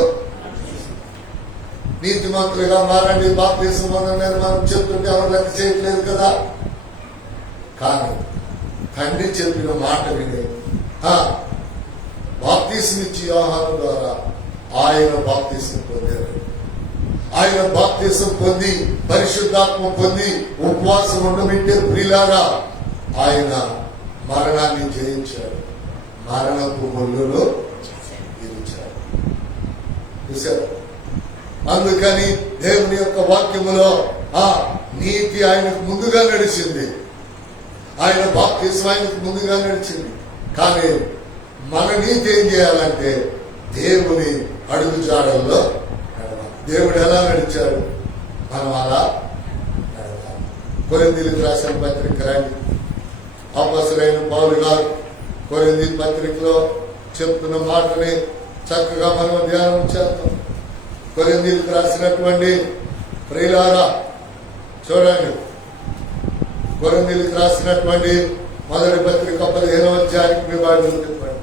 నీతి మంత్రులుగా మారండి, బాప్తిసం పొందండి మనం చెప్తుంటే ఎవరు లెక్క చేయట్లేదు కదా. కానీ తండ్రి చెప్పిన మాట విని బాప్తిసం ఇచ్చి యోహాను ద్వారా ఆయన బాప్తిసం పొందారు. ఆయన బాప్తిసం పొంది పరిశుద్ధాత్మ పొంది ఉపవాసం ఉండబెట్టే ప్రియులారా ఆయన మరణాన్ని జయించాడు, మరణపు ముళ్ళును గెలిచాడు. చూశారు? అందుకని దేవుని యొక్క వాక్యములో నీతి ఆయనకు ముందుగా నడిచింది, ఆయన బాప్తిసం ఆయనకు ముందుగా నడిచింది. కానీ మన నీతి ఏం చేయాలంటే దేవుని అడుగు జాడల్లో నడవాలి. దేవుడు ఎలా నడిచాడు, మనం అలా నడవాలి. కొరింథీయులకు రాసిన పత్రిక రాయండి. అపొస్తలుడైన పౌలు గారు కొరింథీ పత్రికలో చెప్తున్న మాటని చక్కగా మనం ధ్యానం చేద్దాం. కొరింథీయులకు రాసినటువంటి ప్రియులారా చూడండి, కొరింథీయులకు రాసినటువంటి మొదటి పత్రిక 15వ అధ్యాయానికి మీ బైబిల్ తిప్పండి.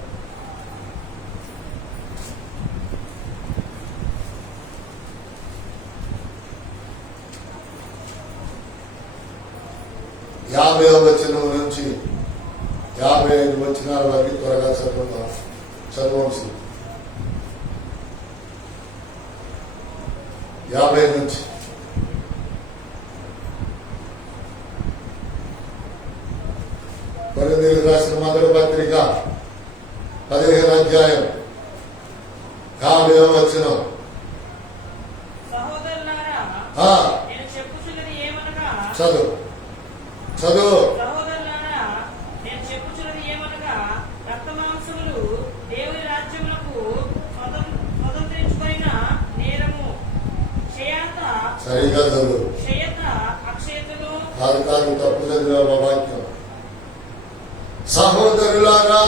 యాభైవ వచనం నుంచి 55 వచనాల వరకు త్వరగా చదవచ్చు. 50 నుంచి కొరింథీయులకు రాసిన మొదటి పత్రిక 15వ అధ్యాయం 50వ వచనం. చదువు చదువు. నేను చెప్పుచున్నది ఏమనగా రక్తమాంసములు దేవుని రాజ్యములకు స్వతంత్రించుకొనిన నేరము, సరిగా చదువు. అక్షయతను కాదు తప్పు చదివా వాక్యం. సహోదరులారా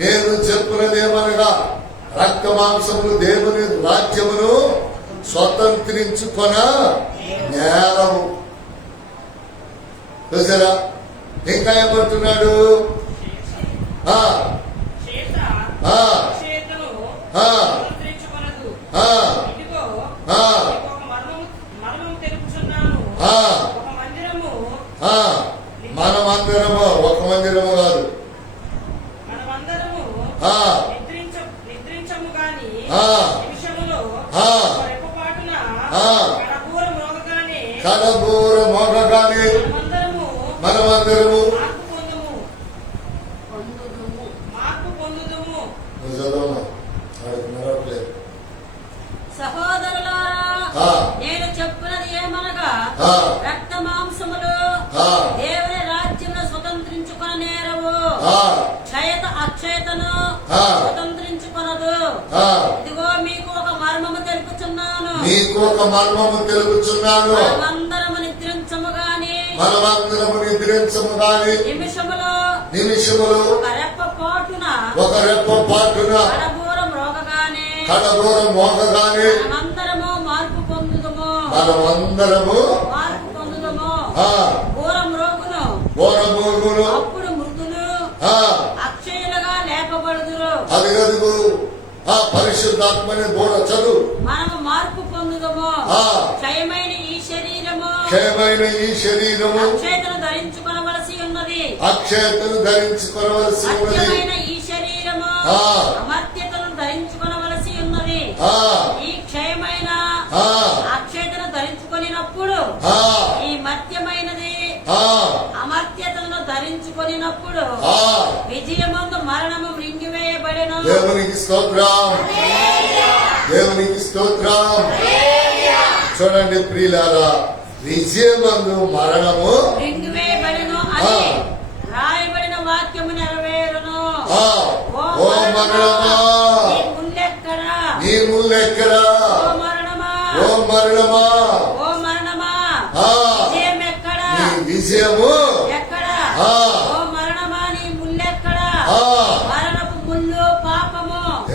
నేను చెప్పున్నదేమనగా రక్త మాంసములు దేవుని రాజ్యమును స్వతంత్రించుకొన నేరము. చూసారా? ఇంకా ఏమంటున్నాడు? మనమందరము ఒక మందిరము కాదు, కడబూర మోగగానే మనమందరము సహోదరులారా నేను చెప్పున్నది ఏమనగా రక్త మాంసములు దేవుని రాజ్యమును స్వతంత్రించుకొన నేరవు, క్షయత అక్షయతను స్వతంత్రించుకొనదు. ఇదిగో మీకు ఒక మర్మము తెలుపుచున్నాను, మనమందరము నిద్రించము గాని నిమిషములో ఒక రెప్ప పాటున కడబూర మోగగానే మనమందరము మార్పు పొందుదము. బూరమోగును అప్పుడు మృతులు అక్షయులుగా లేపబడుదురు. అది కదుగు పరిశుద్ధాత్మని బోధ చదువు. మనము మార్పు పొందుదము. క్షయమైన ఈ శరీరము అక్షయతను ధరించుకొనవలసి ఉన్నది. అక్షయమైన ఈ శరీరము అమర్త్యతను ధరించుకొనవలసి ఉన్నది. ఈ క్షయమైన అక్షయతను ధరించుకొనినప్పుడు ఈ మర్త్యమైనది అమర్త్యతను ధరించుకొనినప్పుడు విజయమందు మరణము మృంగివేయబడెను. దేవునికి స్తోత్రం, దేవునికి స్తోత్రం. చూడండి ప్రియులారా, విజయమందు మరణము మృంగివేయబడెను అని రాయబడిన వాక్యము నెరవేరును. ఓ మరణమా నీ ముల్లెక్కడా? ఓ మరణమా ఓ మరణమా విజయం ఎక్కడా? నీ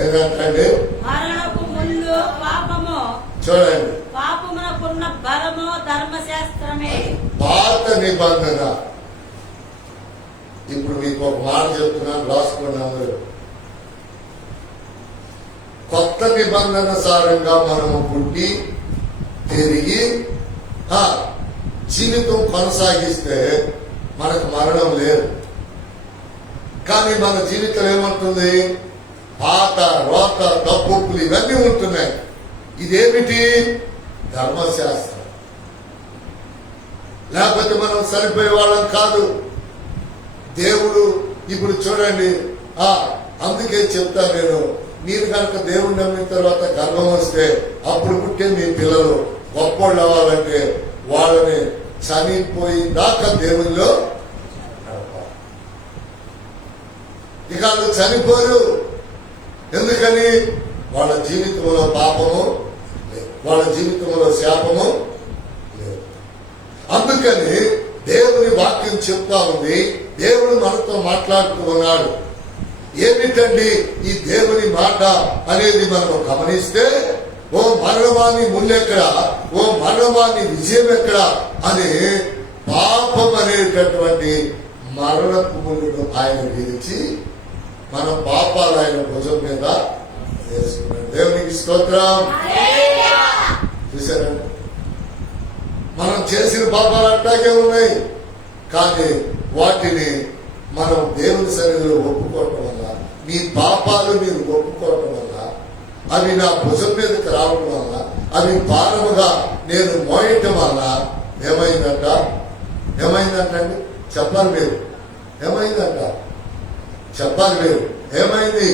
ఏంటంటే మరణపు ముళ్ళు పాపము, చూడండి, పాపమునకున్న బలము ధర్మశాస్త్రమే. పాత నిబంధన. ఇప్పుడు మీకు ఒక మాట చెప్తున్నాను, రాసుకున్నాము. కొత్త నిబంధన సారంగా మనము పుట్టి తిరిగి జీవితం కొనసాగిస్తే మనకు మరణం లేదు. కానీ మన జీవితం ఏమంటుంది? పాత రోత తప్పులు ఇవన్నీ ఉంటున్నాయి. ఇదేమిటి? ధర్మశాస్త్రం. లేకపోతే మనం సరిపోయే వాళ్ళం కాదు. దేవుడు ఇప్పుడు చూడండి, అందుకే చెప్తా నేను, మీరు కనుక దేవుడు నమ్మిన తర్వాత గర్భం వస్తే అప్పుడు పుట్టే మీ పిల్లలు గొప్పోళ్ళు అవ్వాలంటే వాళ్ళని చనిపోయిందాకా దేవుల్లో నడపాలి. ఇక వాళ్ళు చనిపోరు. ఎందుకని? వాళ్ళ జీవితంలో పాపము లేదు, వాళ్ళ జీవితంలో శాపము లేదు. అందుకని దేవుని వాక్యం చెప్తా ఉంది, దేవుడు మనతో మాట్లాడుతూ ఉన్నాడు. ఏమిటండి ఈ దేవుని మాట అనేది మనం గమనిస్తే, ఓ మరణవాణి ముళ్ళెక్కడ, ఓ మరణవాణి విజయం ఎక్కడ అని పాపం అనేటటువంటి మరణపు ముళ్ళను ఆయన విరిచి మన పాపాలు ఆయన భుజం మీద వేసుకున్నాడు. దేవునికి స్తోత్రం. చూసారండి, మనం చేసిన పాపాలు అట్టాగే ఉన్నాయి. కానీ వాటిని మనం దేవుని సన్నిధిలో ఒప్పుకోవటం వల్ల, మీ పాపాలు మీరు ఒప్పుకోవటం వల్ల, అవి నా భుజం మీదకి రావటం వల్ల, అవి భారముగా నేను మోయటం వల్ల ఏమైందంట? ఏమైందంటండి? చెప్పాలి మీరు. ఏమైందంట? చెప్పాలి మీరు. ఏమైంది?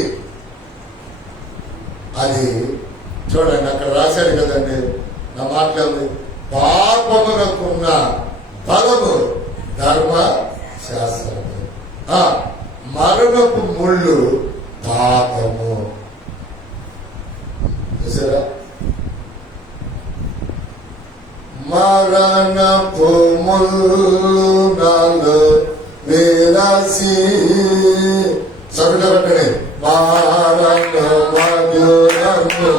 అది చూడండి, అక్కడ రాశాడు కదండి, నా మాటలు. పాపమునకున్న బలము ధర్మ శాస్త్రము, మరణపు ముళ్ళు పాపము. చూసారా? మరణపు ముళ్ళు నాలో వేలాసి చదువుతారంటే మరణ మధురము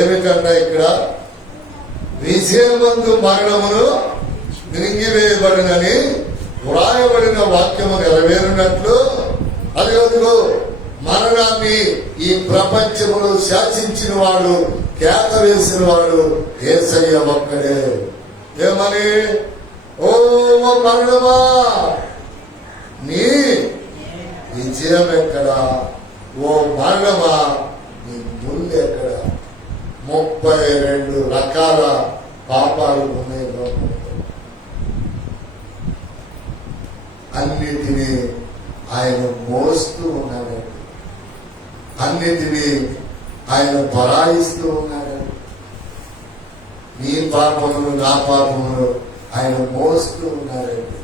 ఏమిటంటే ఇక్కడ విజయమందు మరణమును మింగివేయబడినని వ్రాయబడిన వాక్యము నెరవేరునట్లు అదిగో మరణాన్ని ఈ ప్రపంచమును శాసించిన వాడు, కేక వేసిన వాడు యేసయ్య ఒక్కడే. ఏమని? ఓ మరణమా, నీ విజయం ఎక్కడా? ఓ మరణమా, నీ ముళ్ళు ఎక్కడ? 32 రకాల పాపాలు ఉన్నాయి లోకంలో. అన్నిటినీ ఆయన మోస్తూ ఉన్నాడండి, అన్నిటినీ ఆయన బరాయిస్తూ ఉన్నాడండి. నీ పాపమును నా పాపమును ఆయన మోస్తూ ఉన్నాడండి,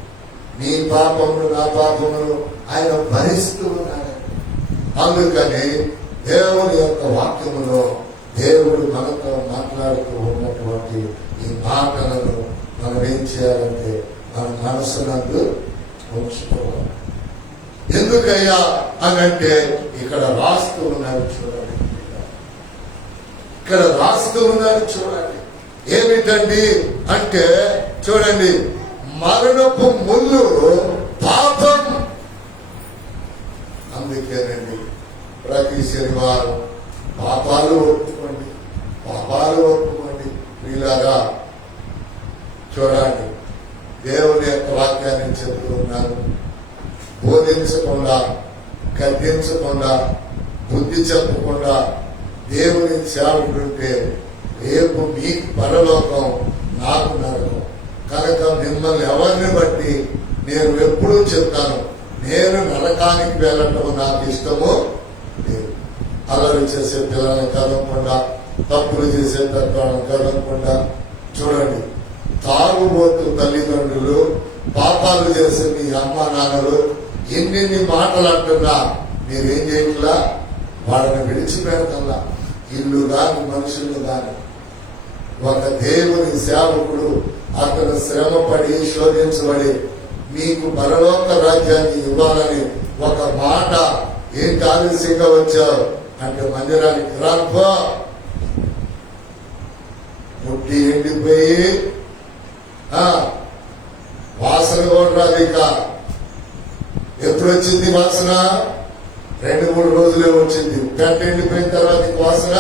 నీ పాపమును నా పాపమును ఆయన భరిస్తూ ఉన్నాడండి. అందుకని దేవుని యొక్క వాక్యములో దేవుడు మనతో మాట్లాడుతూ ఉన్నటువంటి ఈ మాటలను మనం ఏం చేయాలంటే మన మనసునందు ఉంచుకోవాలి. ఎందుకయ్యా అనంటే ఇక్కడ రాస్తూ ఉన్నారు చూడండి, ఇక్కడ రాస్తూ ఉన్నారు చూడండి. ఏమిటండి అంటే చూడండి, మరణపు ముళ్ళు పాపం. అందుకేనండి ప్రతి శనివారం పాపాలు ఒప్పుకోండి, పాపాలు ఒప్పుకోండి. వీళ్ళగా చూడండి, దేవుని యొక్క వాక్యాన్ని చెబుతూ ఉన్నాను. బోధించకుండా, గద్దించకుండా, బుద్ధి చెప్పకుండా దేవుని సేవకుంటే రేపు మీకు పరలోకం, నాకు నరకం. కనుక మిమ్మల్ని ఎవరిని బట్టి నేను ఎప్పుడూ చెప్తాను, నేను నరకానికి వెళ్ళటం నాకు ఇష్టము లేదు. అల్లరి చేసే పిల్లల్ని కదలకుండా, తప్పులు చేసే తత్వాలను కదలకుండా. చూడండి, తాగుబోతు తల్లిదండ్రులు, పాపాలు చేసే మీ అమ్మ నాన్నలు ఎన్ని మాటలు అంటున్నా మీరేం చేయట్లా? వాళ్ళని విడిచిపెడతల్లా. ఇల్లు కాని మనుషులు కాని. ఒక దేవుని సేవకుడు అతను శ్రమపడి శోధించబడి మీకు పరలోక రాజ్యాన్ని ఇవ్వాలని ఒక మాట ఏంటి ఆలస్యంగా వచ్చావు అంటే మందిరానికి రానుకో, ముట్టి ఎండిపోయి వాసన కూడా రాదు. ఇక ఎప్పుడు వచ్చింది వాసన? 2-3 రోజులే వచ్చింది. గంట ఎండిపోయిన తర్వాత ఇంక వాసన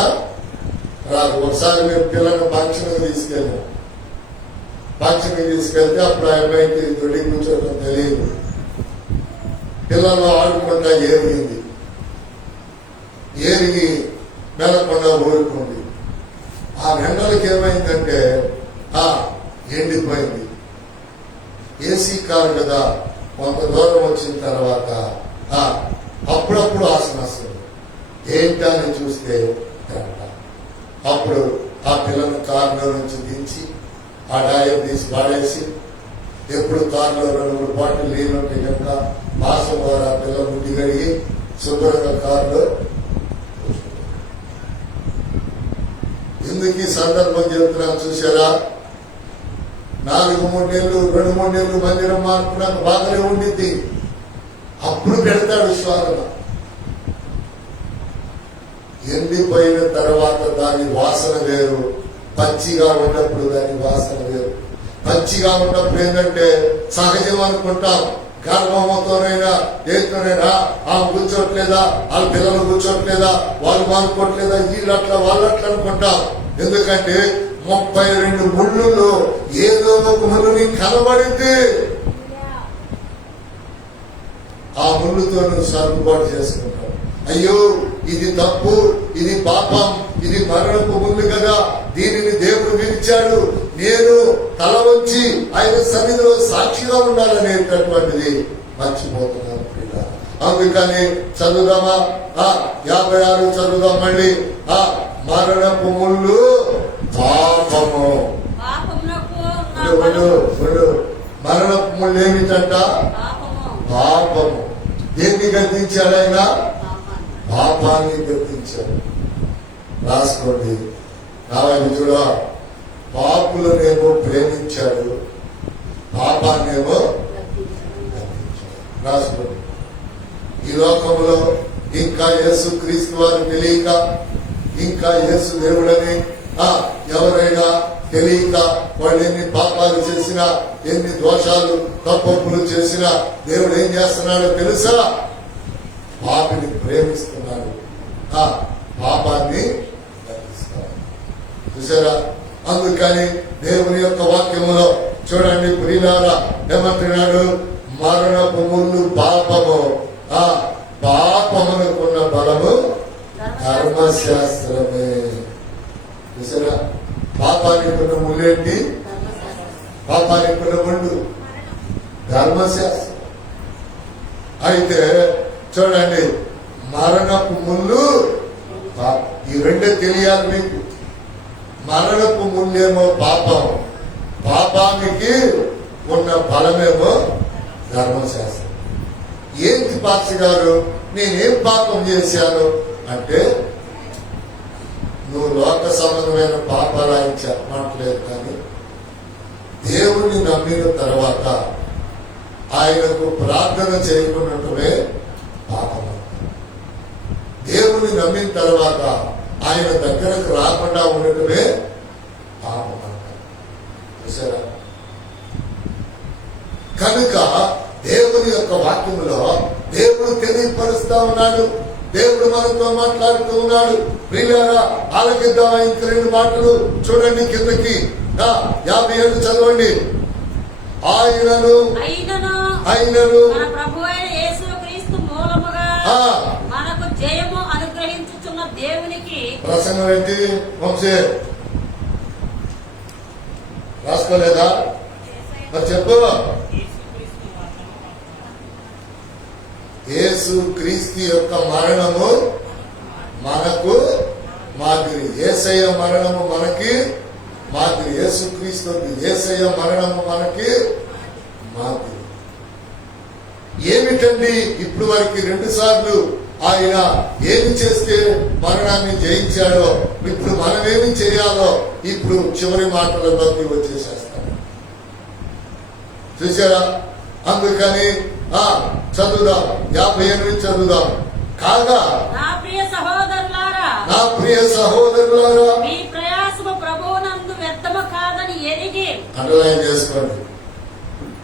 రాదు. ఒకసారి మేము పిల్లలను ఫంక్షన్కి తీసుకెళ్ళాం. ఫంక్షన్కి తీసుకెళ్తే అప్పుడు ఆ అమ్మాయికి దొడ్డి కూర్చోవడం తెలియదు. పిల్లలు ఆడుకుంటా ఏరిగింది, ఏరిగి మెలకుండా ఊరుకుంది. ఆ ఎండలకి ఏమైందంటే ఎండిపోయింది. ఏసీ కారు కదా, కొంత దూరం వచ్చిన తర్వాత అప్పుడప్పుడు వాసన వస్తుంది. ఏంటని చూస్తే అప్పుడు ఆ పిల్లలను కారులో నుంచి దించి ఆ డాయం తీసి పాడేసి, ఎప్పుడు కారులో 2-3 బాటిల్ నీళ్ళు ఉంటే కనుక మాసం ద్వారా పిల్ల ముట్టి కడిగి శుభ్రంగా కారులో. ఎందుకు ఈ సందర్భం చెబుతున్నాను చూసారా? 2-3 నెలలు మందిరం మార్పునాకు బాగానే ఉండిద్ది. అప్పుడు పెడతాడు శోధన. ఎండిపోయిన తర్వాత దాని వాసన వేరు, పచ్చిగా ఉన్నప్పుడు దాని వాసన వేరు. పచ్చిగా ఉన్నప్పుడు ఏంటంటే సహజం అనుకుంటాం, గర్భంతోనైనా దేనితోనైనా ఆమె కూర్చోట్లేదా, వాళ్ళ పిల్లలు కూర్చోట్లేదా, వాళ్ళు మానుకోవట్లేదా, వీళ్ళట్లా వాళ్ళట్లా అనుకుంటాం. ఎందుకంటే 32 ముళ్ళుల్లో ఏదో ఒక ముళ్ళు నీకు కనబడింది. ఆ ముళ్ళుతో నువ్వు సర్దుబాటు చేసుకుంటావు. అయ్యో ఇది తప్పు, ఇది పాపం, ఇది మరణపు ముళ్ళు కదా, దీనిని దేవుడు విరిచాడు, నేను తల వంచి ఆయన సన్నిధిలో సాక్షిగా ఉండాలనేటటువంటిది మర్చిపోతున్నాను. అందుకని చదువుదామా 56 చదువుదాం మళ్ళీ. మరణపు ముళ్ళు పాపము. మరణపు ముళ్ళు ఏమిటంట? పాపము. దేన్ని గద్దించాడు ఆయన? పాపాన్ని గద్దించాడు. రాసుకోండి. రావాలి చూడ, పాపులనేమో ప్రేమించాడు, పాపాన్నేమో గద్దించాడు. రాసుకోండి. ఈ లోకంలో ఇంకా యేసు క్రీస్తు వారు తెలియక, ఇంకా యేసు దేవుడని ఎవరైనా తెలియక వాళ్ళు ఎన్ని పాపాలు చేసినా, ఎన్ని దోషాలు తప్పులు చేసినా దేవుడు ఏం చేస్తున్నాడో తెలుసా? పాపిని ప్రేమిస్తున్నాడు, పాపాన్ని గద్దిస్తున్నాడు. చూసారా? అందుకని దేవుని యొక్క వాక్యములో చూడండి ప్రియులారా, ఏమంటున్నాడు? మరణపు ముళ్ళు పాపము, పాపమునకున్న బలము ధర్మశాస్త్రమే. చూసారా? పాపానికి ఉన్న ముళ్ళేంటి? పాపానికి ఉన్న ముళ్ళు ధర్మశాస్త్రం. అయితే చూడండి, మరణపు ముళ్ళు ఈ రెండే తెలియాలి మీకు. మరణపు ముళ్ళేమో పాపం, పాపానికి ఉన్న బలమేమో ధర్మశాస్త్రం. ఏంటి పాస్టర్ గారు, నేనేం పాపం చేశాను అంటే, నువ్వు లోక సంబంధమైన పాపాలు ఆయన చెప్పట్లేదు, కానీ దేవుణ్ణి నమ్మిన తర్వాత ఆయనకు ప్రార్థన చేయకున్నట్టుమే పాపం. దేవుణ్ణి నమ్మిన తర్వాత ఆయన దగ్గరకు రాకుండా ఉండటమే పాపం అంటారు. చూసారా? కనుక దేవుని యొక్క వాక్యంలో దేవుడు తెలియపరుస్తా ఉన్నాడు, దేవుడు మనతో మాట్లాడుతూ ఉన్నాడు. ప్రియులారా, ఆలకిద్దామా ఇంక 2 మాటలు చూడండి కిందకి. 57 చదవండి. ఆయనను మన ప్రభువైన యేసుక్రీస్తు మూలముగా మనకు జయము అనుగ్రహించుచున్న దేవునికి. ప్రసంగం ఏంటి వంశే? రాసుకోలేదా? మరి చెప్పు. యేసు క్రీస్తు యొక్క మరణము మనకు మాదిరి. యేసయ్య మరణము మనకి మాదిరి. యేసు క్రీస్తు యేసయ్య మరణము మనకి మాదిరి. ఏమిటండి ఇప్పుడు వరకు 2 సార్లు ఆయన ఏమి చేస్తే మరణాన్ని జయించాడో, ఇప్పుడు మనమేమి చేయాలో ఇప్పుడు చివరి మాటలలోకి వచ్చేసేస్తాం. చూసారా? అందుకని చదువుదాం. 58 చదువుదాం. కాగా నా ప్రియ సహోదరులారా, మీ ప్రయాసము ప్రభువునందు వ్యర్థము కాదని ఎరిగి. అండర్లైన్ చేసుకోండి.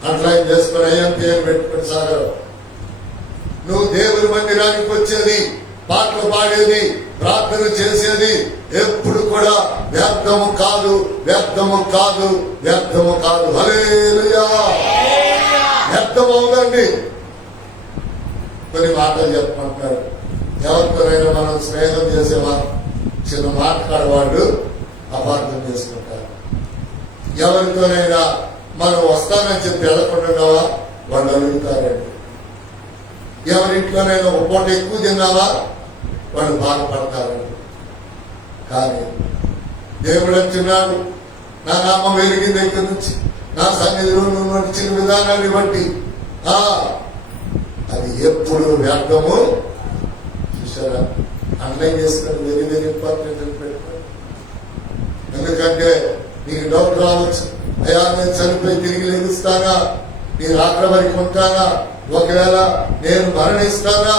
అండర్లైన్ చేసుకుని అయ్యాం పేరు పెట్టుకుని సాగరు. నువ్వు దేవుని మందిరానికి వచ్చేది, పాటలు పాడేది, ప్రార్థన చేసేది ఎప్పుడు కూడా వ్యర్థము కాదు, వ్యర్థము కాదు, వ్యర్థము కాదు. హల్లెలూయా. వ్యర్థం అవునండి. కొన్ని మాటలు చెప్పమంటారు. ఎవరితోనైనా మనం స్నేహం చేసేవా, చిన్న మాట్లాడేవాళ్ళు అపార్థం చేసుకుంటారు. ఎవరితోనైనా మనం వస్తానని చెప్పి వెళ్ళకుండావా వాళ్ళు అడుగుతారండి. ఎవరింట్లోనైనా ఒక పూట ఎక్కువ తిన్నావా వాళ్ళు బాధపడతారండి. కానీ దేవుడు అంటున్నాడు, నా నామం వెలిగిన దగ్గర నుంచి, నా సన్నిధిలో నువ్వు నడిచిన విధానాన్ని బట్టి అది ఎప్పుడు వ్యర్థము. చూసారా? అండర్లైన్ చేసుకుని వెరీ వెరీ ఇంపార్టెంట్ అని పెట్టుకోండి. ఎందుకంటే నీకు డౌట్ రావచ్చు, అయ్యా నేను చనిపోయి తిరిగి లెగుస్తానా, నేను ఆక్రమణకి ఉంటానా, ఒకవేళ నేను మరణిస్తానా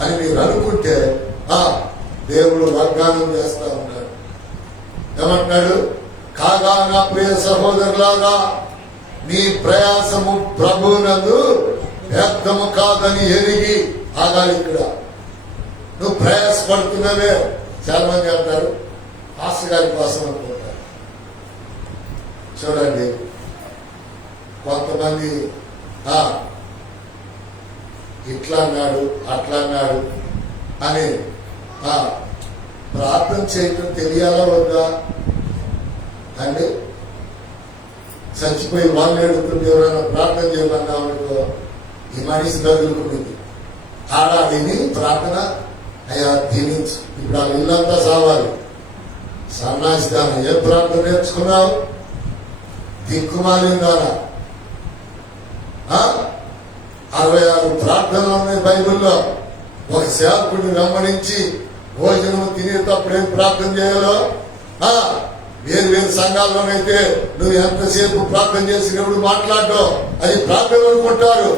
అని మీరు అనుకుంటే దేవుడు వాగ్దానం చేస్తా ఉన్నాడు. ఏమంటున్నాడు? కాగా నా ప్రియ సహోదరులాగా నీ ప్రయాసము ప్రభువునందు వ్యర్థము కాదని ఎరిగి ఆగాలి. ఇక్కడ నువ్వు ప్రయాసపడుతున్నవే. చాలా మంది అంటారు పాస్టర్ గారి కోసం అనుకుంటారు. చూడండి, కొంతమంది ఇట్లా అన్నాడు అట్లా అన్నాడు అని ప్రార్థన చేయటం తెలియాలా వద్దా అండి? చచ్చిపోయి వాళ్ళు ఏడుతుంటే ఎవరైనా ప్రార్థన చేయమన్నామనుకో ఈ మనిషి తగులుకుంటుంది. ఆడాదిని ప్రార్థన అయ్యా తినించు. ఇప్పుడు ఆ ఇల్లంతా సావాలి. సన్నాసి దాన ఏ ప్రార్థన నేర్చుకున్నావు? దిక్కుమాలిందానా 66 ప్రార్థనలు ఉన్నాయి బైబిల్లో. ఒక సేవకుడిని వెంబడించి భోజనం తినేటప్పుడు ఏం ప్రార్థన చేయాలో వేరు వేరు సంఘాల్లోనైతే నువ్వు ఎంతసేపు ప్రార్థన చేసినప్పుడు మాట్లాడటం అది ప్రార్థన అనుకుంటారు.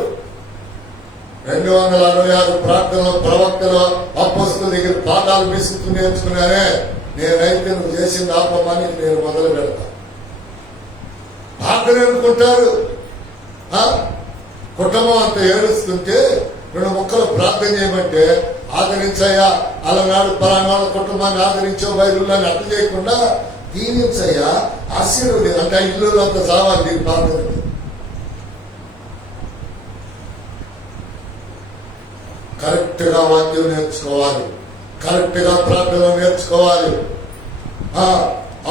266 ప్రార్థనలు ప్రవక్తలు అపోస్తలుల దగ్గర పాఠాలు విసుకుతూ నేర్చుకున్నానే. నేనైతే నువ్వు చేసింది ఆపమని నేను మొదలు పెడతా. ప్రార్థన అనుకుంటారు. కుటుంబం అంతా ఏడుస్తుంటే 2 ముక్కలు ప్రార్థన చేయమంటే ఆదరించయ్యా, అలనాడు పలానాడు కుటుంబాన్ని ఆదరించో బైబిల్ని అర్థం చేయకుండా దీవించయ్యా, ఆశీర్వదం అంటే ఇల్లు అంతా సావాలి. దీని ప్రార్థన కరెక్ట్ గా వాక్యం నేర్చుకోవాలి, కరెక్ట్ గా ప్రార్థన నేర్చుకోవాలి.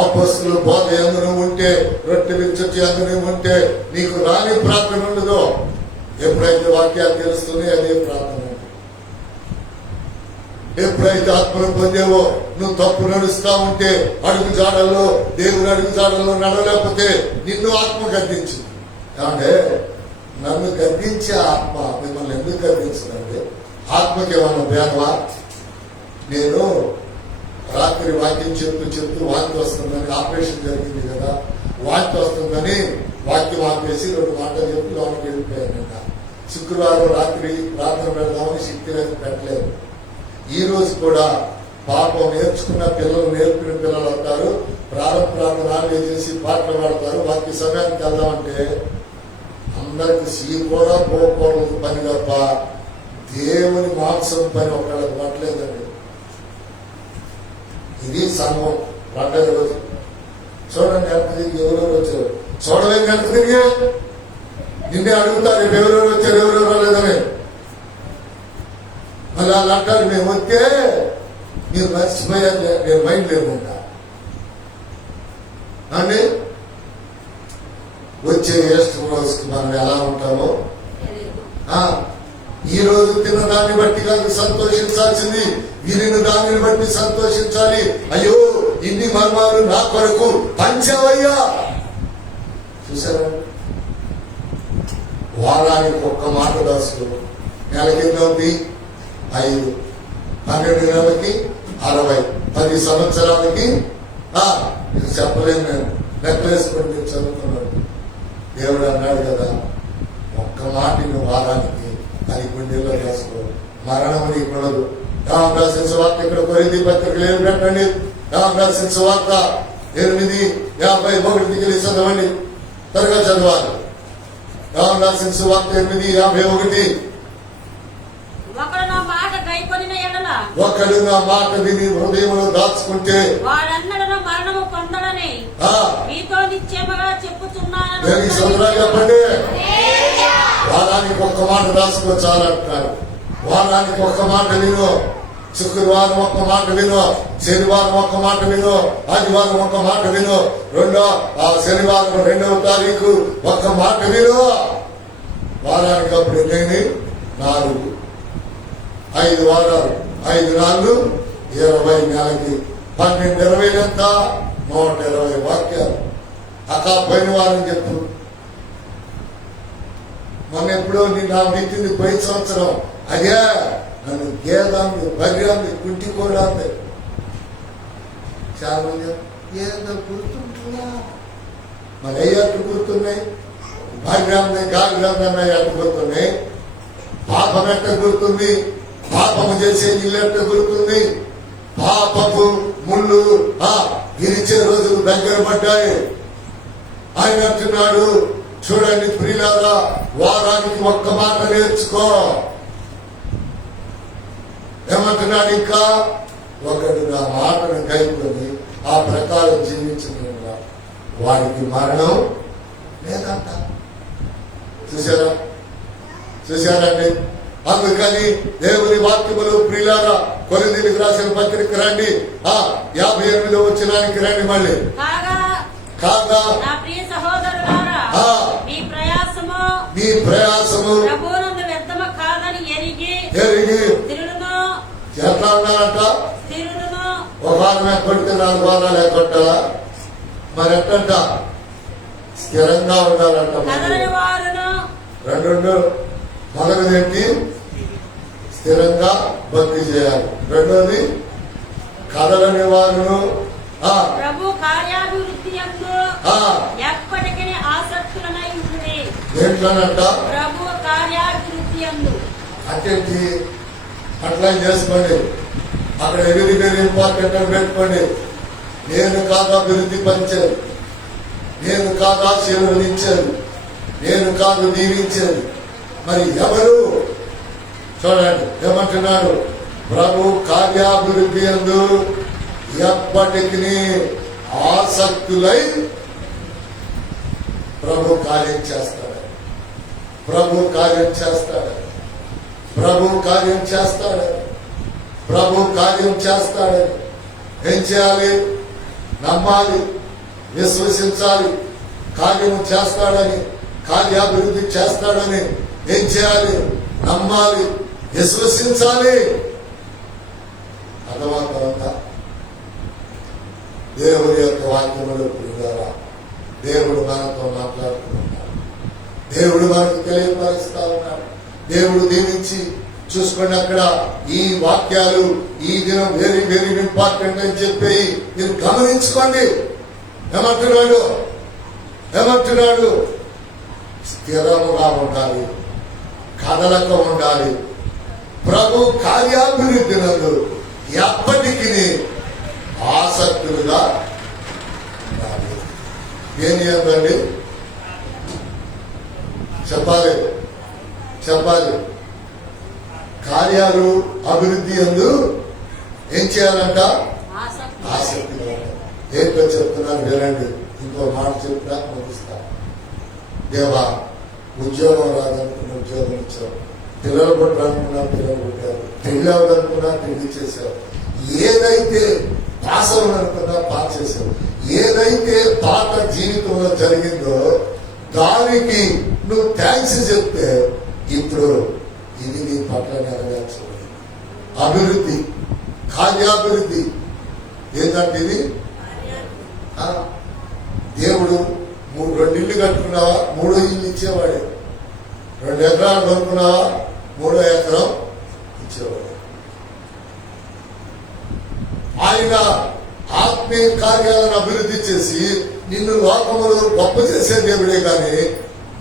అపోస్తలుల బోధ ఎందుకు ఉంటే, రొట్టె విచ్చొచ్చి ఎందుకు ఉంటే నీకు రాని ప్రార్థన ఉండదు. ఎప్పుడైతే వాక్యాలు తెలుస్తున్నాయి అదే ప్రార్థన. ఎప్పుడైతే ఆత్మను పొందేవో నువ్వు తప్పు నడుస్తా ఉంటే అడుగు జాడల్లో దేవుని అడుగు జాడల్లో నడవలేకపోతే నిన్ను ఆత్మ గద్దించింది. అంటే నన్ను గద్దించే ఆత్మ మిమ్మల్ని ఎందుకు గద్దించిందంటే ఆత్మకి ఏమన్నా భేదమా? నేను రాత్రి వాక్యం చెప్తూ వాంతి వస్తుందని, ఆపరేషన్ జరిగింది కదా, వాంతి వస్తుందని వాక్యం ఆపేసి 2 మాటలు చెప్పి లోనికి వెళ్ళిపోయాను. శుక్రవారం రాత్రి ప్రార్థన పెడదామని శక్తి లేదు, పెట్టలేదు. ఈ రోజు కూడా పాపం నేర్చుకున్న పిల్లలు, నేర్పిన పిల్లలు అంటారు ప్రార్థన చేసి పాటలు పాడతారు. వాక్య సమయానికి వెళ్దామంటే అందరికి సీ కూడా పోకూడదు పని తప్ప దేవుని మాంసం పని ఒకళ్ళకి పట్టలేదండి. ఇది సంఘం పండగ రోజు. చూడండి ఎంత తిరిగి ఎవరెవరు వచ్చారు, చూడలేని ఎంత తిరిగి నిన్నే అడుగుతారు రేపు ఎవరెవరు వచ్చారు ఎవరెవరు రాలేదని. మళ్ళీ వాళ్ళు అంటారు మేము వస్తే మీరు మర్చిపోయారు, నేను మైండ్ లేకుండా అండి. వచ్చే ఈస్టర్ రోజుకి మనం ఎలా ఉంటామో ఈ రోజు తిన్న దాన్ని బట్టి కాదు సంతోషించాల్సింది, వినిన దానిని బట్టి సంతోషించాలి. అయ్యో ఇన్ని మర్మాలు నా కొరకు పంచావయ్యా. చూసారా? వారానికి 1 మాట దాసులు, నెలకి ఎంత ఉంది? 5, 12 నెలలకి 60, 10 సంవత్సరాలకి చెప్పలేను నేను. లెక్కలేసుకొని చదువుకున్నాడు. దేవుడు అన్నాడు కదా 1 మాట నువ్వు వారానికి అది గుండెల్లో రాసుకో, మరణం నీకు ఉండదు. రామ్ రాసిన సువార్త ఇక్కడ కొరింథీ పత్రికలు ఏమి పెట్టండి. రామ్ రాసిన సువార్త 8:51 చదవండి, త్వరగా చదవాలి. రామ్ రాసిన సువార్త 8:51. ఒకడు నా మాట విని హృదయంలో దాచుకుంటే వాడన్నడను మరణము పొందడని మీతో నిశ్చయముగా చెప్పుచున్నాను. చెప్పండి. వారానికి 1 మాట దాచుకో చాలంటున్నారు. వారానికి 1 మాట విను. శుక్రవారం 1 మాట విను, శనివారం 1 మాట విను, ఆదివారం 1 మాట విను, శనివారం 2వ తారీఖు 1 మాట విను. వారానికి అప్పుడు ఎన్ని? 4, 5 వారాలు, 5 4 20, నెలకి 12 20 ఎంత? 120 వాక్యాలు. పోయిన వారం చెప్పు. మొన్న ఎప్పుడో నా నెట్టింది పోయిన సంవత్సరం. అదే నన్ను గేదాన్ని, బర్రెంది, కుంటి కూడా అంది. చాలా మంది ఏదో గుర్తుంటున్నా మరి అవి ఎట్టు గుర్తున్నాయి? భాగ్యాన్ని గాగ్రాన్ని ఎట్టు గుర్తున్నాయి? పాపం ఎట్ట గుర్తుంది? పాపము చేసే ఇల్లు ఎట్ట గుర్తుంది? పాపపు ముళ్ళు విరిచే రోజులు దగ్గర పడ్డాయి. ఆయన అంటున్నాడు, చూడండి ప్రియులారా, వారానికి ఒక్క మాట నేర్చుకో. ఏమంటున్నాడు? ఇంకా ఒకడు నా మాటను కైకొని ఆ ప్రకారం జీవించిన వాడికి మరణం లేదంట. చూశారండి? అందుకని దేవుని వాక్యములు ప్రియులారా, కొరింథీయులకు రాసిన పత్రిక రండి, 58వ వచనానికి రండి. మళ్ళీ కాగా నా ప్రియ సహోదరులారా, మీ ప్రయాసము ప్రభువునందు వ్యర్థము కాదని ఎరిగి స్థిరులను. ఎట్లా ఉన్నారంట? ఒక వారం ఎక్కొడితే 4 వారాలు ఎక్కొట్టాలా? మరి ఎట్టంట? స్థిరంగా ఉండాలంట. రెండు మొదటిదేంటి? స్థిరంగా భక్తి చేయాలి. రెండోది కదలని వారును ప్రభు కార్యాభివృద్ధి యందు ఎప్పటికీ ఆసక్తులనై ఉండుడి. ఏంటనంట? ప్రభు కార్యాభివృద్ధి యందు. అంటే అట్లా చేసుకోండి. అక్కడ వెరీ వెరీ ఇంపార్టెంట్ అని పెట్టుకోండి. నేను కాదు అభివృద్ధి పంచాను, నేను కాదు ఆశీర్వదించాను, నేను కాదు దీవించాను. మరి ఎవరు? చూడండి ఏమంటున్నాడు? ప్రభు కార్యాభివృద్ధి యందు ఎప్పటికీ ఆసక్తులై ప్రభు కార్యం చేస్తాడు. ప్రభు కార్యం చేస్తాడు. ప్రభు కార్యం చేస్తాడు. ప్రభు కార్యం చేస్తాడని ఏం చేయాలి? నమ్మాలి, విశ్వసించాలి. కార్యం చేస్తాడని, కార్యాభివృద్ధి చేస్తాడని ఏం చేయాలి? నమ్మాలి, విశ్వసించాలి. అర్థమవుతుందా? దేవుడి యొక్క వాక్యములు ద్వారా దేవుడు మనతో మాట్లాడుతున్నాడు. దేవుడు మనకు తెలియపరుస్తా ఉన్నాడు. దేవుడు దీవించి చూసుకోండి. అక్కడ ఈ వాక్యాలు ఈ దినం వెరీ వెరీ ఇంపార్టెంట్ అని చెప్పి మీరు గమనించుకోండి. ఏమంటున్నాడు? స్థిరముగా ఉండాలి, కదలక ఉండాలి. ప్రభు కార్యాభివృద్ధి నందు ఎప్పటికీ ఆసక్తులుగా ఉండాలి. ఏం ఏంటండి? చెప్పాలి. కార్యాలు అభివృద్ధి యందు ఏం చేయాలంట? ఆసక్తి. ఏంటో చెప్తున్నాను వినండి. ఇంకో మాట చెప్తా ముగిస్తా. దేవా, ఉద్యోగం రాదనుకున్న ఉద్యోగం ఇచ్చావు, పిల్లలు పుట్టాలనుకున్నా పిల్లలు పుట్టారు, పెళ్లి అవ్వాలనుకున్నా పెళ్లి చేశావు, ఏదైతే పాస్ అవ్వాలనుకున్నా పాస్ చేశావు, ఏదైతే పాత జీవితంలో జరిగిందో దానికి నువ్వు థ్యాంక్స్ చెప్తే ఇప్పుడు ఇది నీ పట్ల నెరవేర్చబడి అభివృద్ధి, కార్యాభివృద్ధి. ఏంటంటే ఇది దేవుడు 2 ఇల్లు కట్టుకున్నావా, 3వ ఇల్లు ఇచ్చేవాడే. 2 ఎకరాలు కొనుక్కున్నావా, 3వ ఎకరం ఇచ్చేవాడు. ఆయన ఆత్మీయ కార్యాలను అభివృద్ధి చేసి నిన్ను లోకములు గొప్ప చేసే దేవుడే కానీ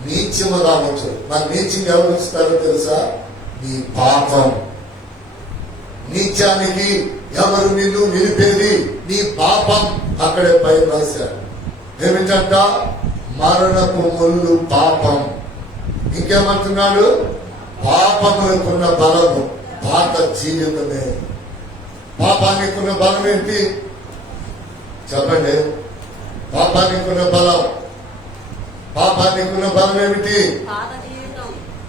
నీచముగా ఉంచు. మరి నీచంగా ఎవరు ఉంచుతారో తెలుసా? నీ పాపం. నీచానికి ఎవరు నిన్ను నిలిపేది? నీ పాపం. అక్కడే పై రాశారు ఏమిటంట? మరణపు ముళ్ళు పాపం. ఇంకేమంటున్నాడు? పాపములకున్న బలము పాత జీవితమే. పాపానికున్న బలం ఏంటి చెప్పండి? పాపానికున్న బలం ఏమిటి?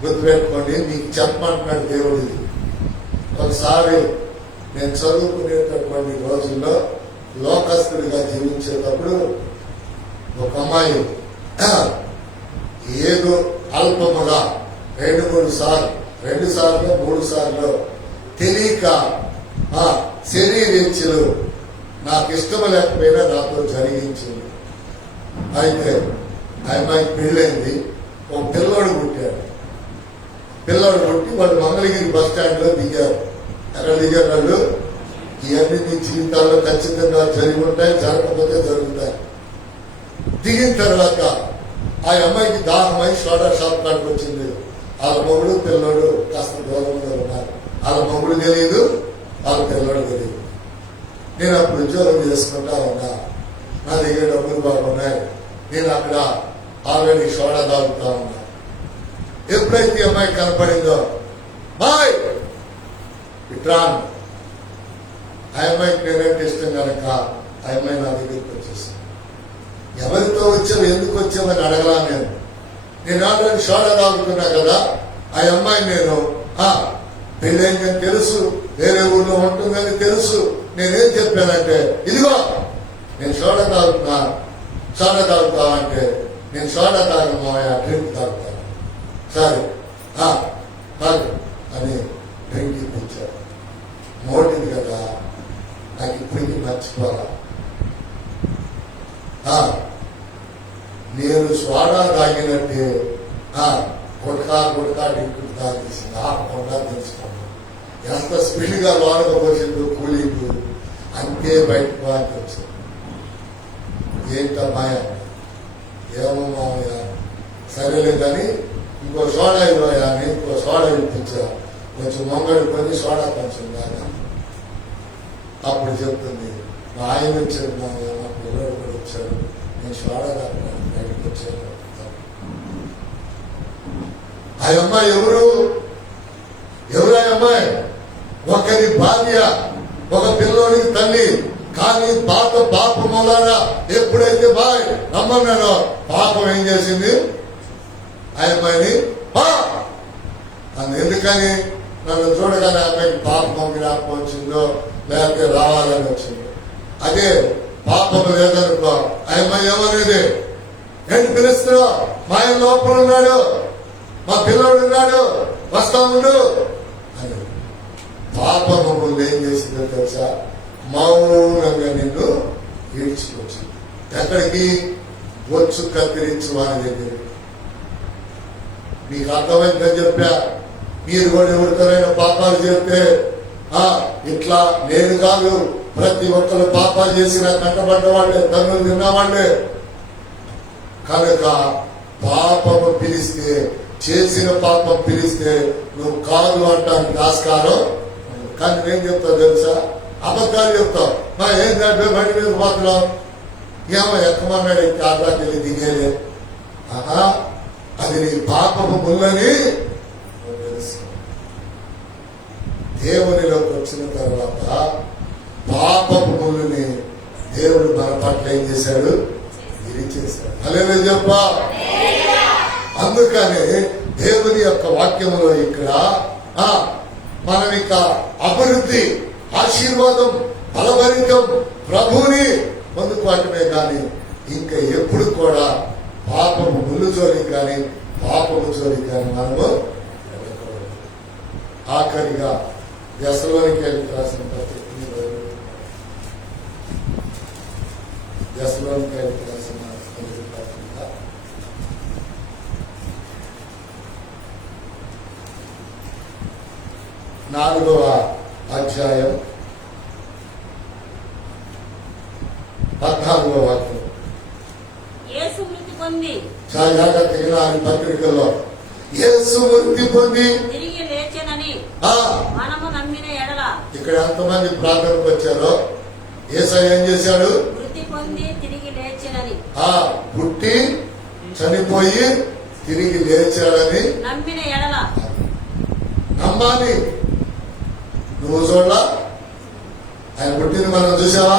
గుర్తుపెట్టుకోండి. మీకు చెప్పమంటున్నాడు దేవుడు. ఒకసారి నేను చదువుకునేటటువంటి రోజుల్లో లోకస్తుడిగా జీవించేటప్పుడు ఒక అమ్మాయి ఏదో అల్పముగా 2 సార్లు 3 సార్లు తెలియక శరీరేచ్ఛలు నాకు ఇష్టం లేకపోయినా నాతో జరిగించింది. అయితే ఆ అమ్మాయికి పెళ్ళైంది. ఒక పిల్లోడు పుట్టాడు. పుట్టి వాళ్ళు మంగళగిరి బస్ స్టాండ్ లో దిగారు. అక్కడ దిగారు వాళ్ళు. ఇవన్నీ నీ జీవితాల్లో ఖచ్చితంగా జరిగి ఉంటాయి, జరగకపోతే జరుగుతాయి. దిగిన తర్వాత ఆ అమ్మాయికి దాహమై సోడా షాప్ కాడికి వచ్చింది. వాళ్ళ మొగుడు పిల్లడు కాస్త దూరంలో ఉన్నారు. వాళ్ళ మొగుడు తెలియదు, వాళ్ళ పిల్లడు తెలియదు. నేను అప్పుడు ఉద్యోగం చేసుకుంటా ఉన్నా, నా దగ్గర డబ్బులు బాగున్నాయి, నేను అక్కడ ఆల్రెడీ సోడా తాగుతా ఉన్నా. ఎప్పుడైతే ఈ అమ్మాయి కనపడిందో, బాయ్ ఇట్రాన్, ఆ అమ్మాయికి నేనంటే ఇష్టం కనుక ఆ అమ్మాయి నా దగ్గరికి వచ్చేసింది. ఎవరితో వచ్చావు, ఎందుకు వచ్చావని అడగలా. నేను ఆల్రెడీ సోడా తాగుతున్నా కదా. ఆ అమ్మాయి నేను పెళ్ళైందని తెలుసు, వేరే ఊళ్ళో ఉంటుందని తెలుసు. నేనేం చెప్పానంటే, ఇదిగో నేను సోడా తాగుతా అంటే, నేను సోడా తాగను మావయ్య, డ్రింక్ తాగుతాను. సరే తాగు అని డ్రింక్ ఇప్పించారు. మోటింది కదా, నాకు ఇప్పటికీ మర్చిపోరా. నేను సోడా తాగినట్టే గుట్కా డ్రింక్ తాగేసింది. కొండా తెలుసుకున్నాను. ఎంత స్పీడ్గా లోనకు వచ్చిందో కూలింగ్, అంతే బయటకు బాగా వచ్చింది. ఏంటమ్మాయ, ఏమో మామయ్య, సరేలే కానీ ఇంకో సోడా ఇవ్వయా అని ఇంకో సోడా ఇప్పించా. కొంచెం మొంగడు కొని సోడా కొంచెం దాకా. అప్పుడు చెప్తుంది, మా ఆయన వచ్చాడు, మా పిల్లడు కూడా వచ్చాడు, నేను సోడా తాగినా బయటకు వచ్చాను. ఆ అమ్మాయి ఎవరు ఆ అమ్మాయి? ఒకరి భార్య, ఒక పిల్లోనికి తల్లి. కానీ పాప మూలాన ఎప్పుడైతే బాయ్ రమ్మన్నానో, పాపం ఏం చేసింది? ఆ అమ్మాయిని ఎందుకని నన్ను చూడగానే ఆ అమ్మాయికి పాపం జ్ఞాపకం వచ్చిందో, లేకపోతే రావాలని వచ్చిందో. అదే పాపం లేదనుకో, ఆ అమ్మాయి ఏమనేది? ఏంటి పిలుస్తున్నావు? మా ఆయన లోపల ఉన్నాడు, మా పిల్లోడు ఉన్నాడు, వస్తా ఉండు అని. పాపము ముందు ఏం చేసిందో తెలుసా? మౌనంగా నిన్ను ఈడ్చుకొచ్చింది. ఎక్కడికి? బొచ్చు కత్తిరించి వారి దగ్గర. మీకు అర్థమైందని చెప్పా. మీరు కూడా ఎవరికైనా పాపాలు చేస్తే ఇట్లా నేను కాదు, ప్రతి ఒక్కరు పాపాలు చేసిన కంటపడ్డ వాళ్ళే, తన్నులు తిన్నవాళ్లే. కనుక పాపము పిలిస్తే, చేసిన పాపం పిలిస్తే నువ్వు కాదు అంటానికి ఆస్కారం. కానీ నేను చెప్తా తెలుసా, అబద్ధాలు చెప్తావు. ఏం దాంట్లో బండి మీద పోతున్నావు, ఏమో ఎక్కమన్నాడు, కార్లోకి వెళ్ళి దిగేలే. అది నీ పాపము ముల్లని తెలుసు. దేవునిలోకి వచ్చిన తర్వాత పాపపు ముళ్ళుని దేవుడు మన పట్ల ఏం చేశాడు? విరిచేశాడు. అలేవే చెప్పా. అందుకని దేవుని యొక్క వాక్యములో ఇక్కడ మనం ఇక అభివృద్ధి, ఆశీర్వాదం, బలభరితం, ప్రభువుని పొందుకోవటమే కానీ ఇంకా ఎప్పుడు కూడా పాపము ముళ్ళు జోలికి కానీ పాపము జోలికి కానీ మనము వెళ్ళకూడదు. ఆఖరిగా దశలోనికి రాసిన పత్రిక, దశలోనికి రాసిన పత్రిక 4వ అధ్యాయం 14వ వాక్యం. యేసు మృతి పొంది, చాలా జాగ్రత్తగా ఆయన పత్రికల్లో యేసు మృతి పొంది తిరిగి లేచెనని మనము నమ్మిన ఎడల. ఇక్కడ ఎంతమంది ప్రార్థనకు వచ్చారో, యేసయ్య ఏం చేశాడు? మృతి పొంది తిరిగి లేచెనని, పుట్టి చనిపోయి తిరిగి లేచాడని నమ్మిన ఎడల. నమ్మాలి. నువ్వు చూడలా? ఆయన పుట్టింది మనం చూసావా?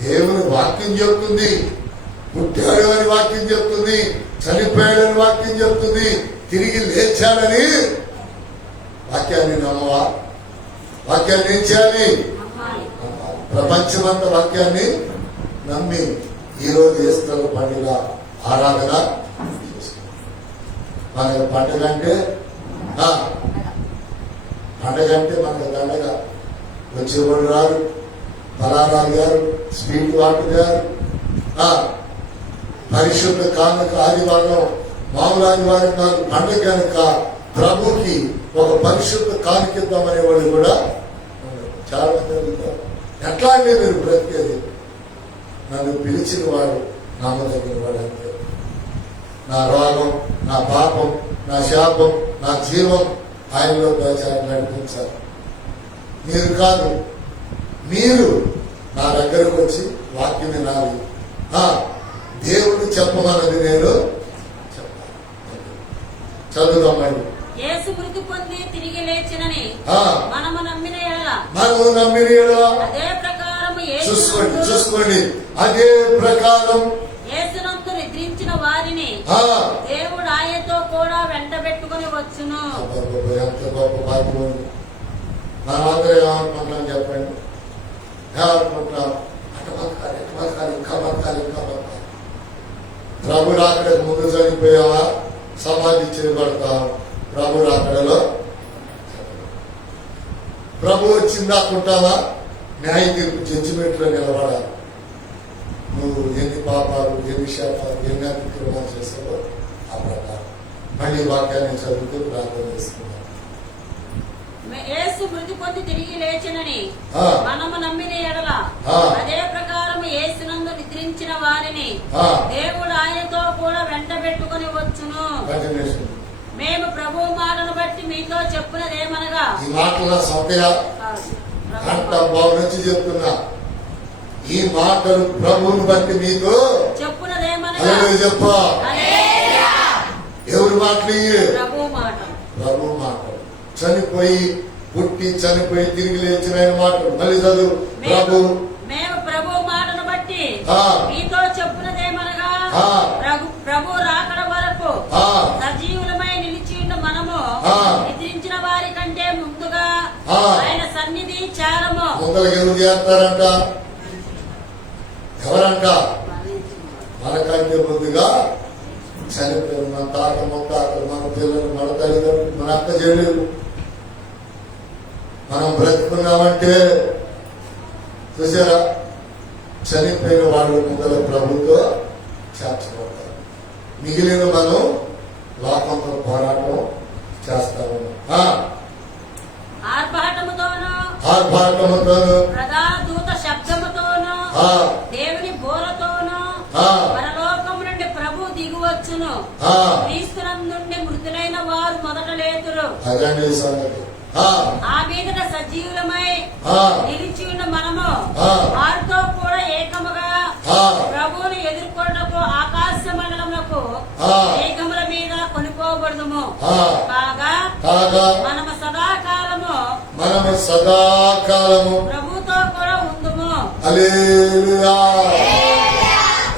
దేవుని వాక్యం చెప్తుంది. పుట్టాడు అని వాక్యం చెప్తుంది, చనిపోయాడని వాక్యం చెప్తుంది, తిరిగి లేచాడని. వాక్యాన్ని నమ్మవా? వాక్యాన్ని ఏం చేయాలి? ప్రపంచమంతా వాక్యాన్ని నమ్మి ఈరోజు ఈస్టర్ పండుగ ఆరాధన మనకు పండుగ అంటే మనకు దండగ. వచ్చేవాడు రారు, ఫలారాలు గారు, స్వీట్ వాటర్ గారు, పరిశుద్ధ కానుక ఆదివారం, మామూలు ఆదివారం కాదు, పండుగ కనుక ప్రభుకి ఒక పరిశుద్ధ కానుకిద్దామనే వాళ్ళు కూడా చాలా మంది అడుగుతారు. ఎట్లా అంటే మీరు బ్రతికేది? నన్ను పిలిచిన వాడు నమ్మదగిన వాడు అంతే. నా రోగం, నా పాపం, నా శాపం, నా జీవం ఆయనలో దాచాలని నడిపించాలి. మీరు కాదు, మీరు నా దగ్గరకు వచ్చి వాక్యం వినాలి. దేవుడు చెప్పమన్నది నేను చెప్పాలి. చదువుదామండి. యేసు మృతి పొంది తిరిగి లేచినని మనము నమ్మిన యెడల అదే ప్రకారము చూసుకోండి అదే ప్రకారం యేసునందు నిద్రించిన వారిని దేవుడు ఆయనతో కూడా వెంటబెట్టుకుని వచ్చును. ఎంత గొప్ప భాగ్యం ఉంది. మనమందరం ఏమనుకుంటున్నాం చెప్పండి? ఏమనుకుంటున్నాం? అటు బతకాలి, ఇంకా బతకాలి. ప్రభు రాకడకు ముందు చనిపోయావా? సమాధి చేయబడతాం. ప్రభు రాకడలో ప్రభు వచ్చిందాకుంటావా? న్యాయ తీర్పు జడ్జిమెంట్ లో నిలబడాలి. నువ్వు ఎన్ని పాపాలు, ఎన్ని శాపాలు, ఎన్ని అతిక్రమాలు చేస్తావో ఆ ప్రకారం. మళ్ళీ వాక్యాన్ని చదువుతూ ప్రార్థన చేసుకున్నాం. యేసు మృతి పొంది తిరిగి లేచినని మనము నమ్మిన యెడల అదే ప్రకారం యేసునందు నిద్రించిన వారిని దేవుడు ఆయనతో కూడా వెంటబెట్టుకుని వచ్చును. మేము ప్రభు మాటను బట్టి మీతో చెప్పునదేమనగా, ఈ మాటల సమయ గంట బాబు నుంచి చెప్తున్నా, ఈ మాటలు ప్రభువుని బట్టి మీతో చెప్పునదేమనగా చెప్ప. ఎవరి మాటలు? ప్రభు మాట. చనిపోయి పుట్టి చనిపోయి తిరిగి లేచిన ఆయన మాటలు. మళ్ళీ చదువు. మేము ప్రభు మాటను బట్టి మీతో చెప్పునదేమనగా, ప్రభు రాకడ వరకు సజీవులమై నిలిచి ఉన్న మనము నిద్రించిన వారి కంటే ముందుగా ఆయన సన్నిధి చేరము. ముందరికి ఎందుకు చేస్తారంట? ఎవరంట? మనకంటే ముందుగా చనిపోయిన మన తాత ముత్తాతలు, మన పిల్లలు, మన తల్లిదండ్రులు, మన అక్క చెల్లెలు మనం బ్రతుకున్నామంటే చూసారా, చనిపోయిన వాళ్ళు ముందర ప్రభుత్వం చేర్చబడతారు. మిగిలిన మనం లోకంతో పోరాటం చేస్తాము. ఆర్భాటముతోను ప్రధాన దూత శబ్దముతోను దేవుని బోరతోను పరలోకము నుండి ప్రభు దిగువచ్చును. క్రీస్తునందుండి మృతులైన వారు మొదట లేతురు. అదండి సంగతి. ఆ మీదట సజీవులమై నిలిచి ఉన్న మనము వారితో కూడా ఏకముగా ప్రభువుని ఎదుర్కొన్నకు ఆకాశ మండలములకు ఏకముల మీద కొనుకోబడదుము. కాగా మనము సదాకాలము ప్రభుతో కూడా ఉందుము. హల్లెలూయా.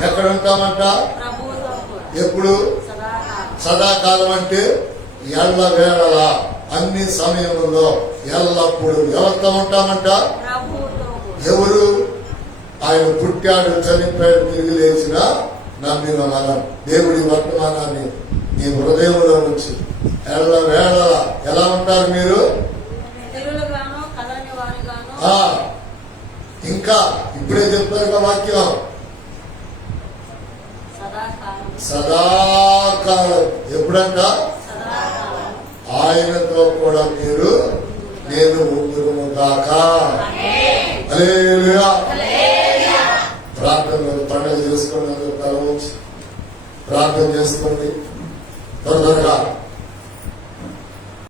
ఎక్కడ ఉంటామంట? ప్రభుతో కూడా. ఎప్పుడు? సదాకాలం అంటే ఎల్ల వేళలా, అన్ని సమయంలో, ఎల్లప్పుడు ఎవరితో ఉంటామంట? ఎవరు? ఆయన పుట్టాడు, చనిపోయాడు, తిరిగి లేచిన నమ్మిన మనం. దేవుడి వర్తమానాన్ని మీ హృదయంలో నుంచి ఎల్ల వేళలా ఎలా ఉంటారు మీరు? ఇంకా ఇప్పుడే చెప్పారు వాక్యం, సదాకాలం. ఎప్పుడంట? ఆయనతో కూడా మీరు నేను ఉందును గాక. హల్లెలూయా. ప్రార్థన పండుగ చేసుకున్నందుకు తల ఉంచి ప్రార్థన చేసుకోండి. త్వరగా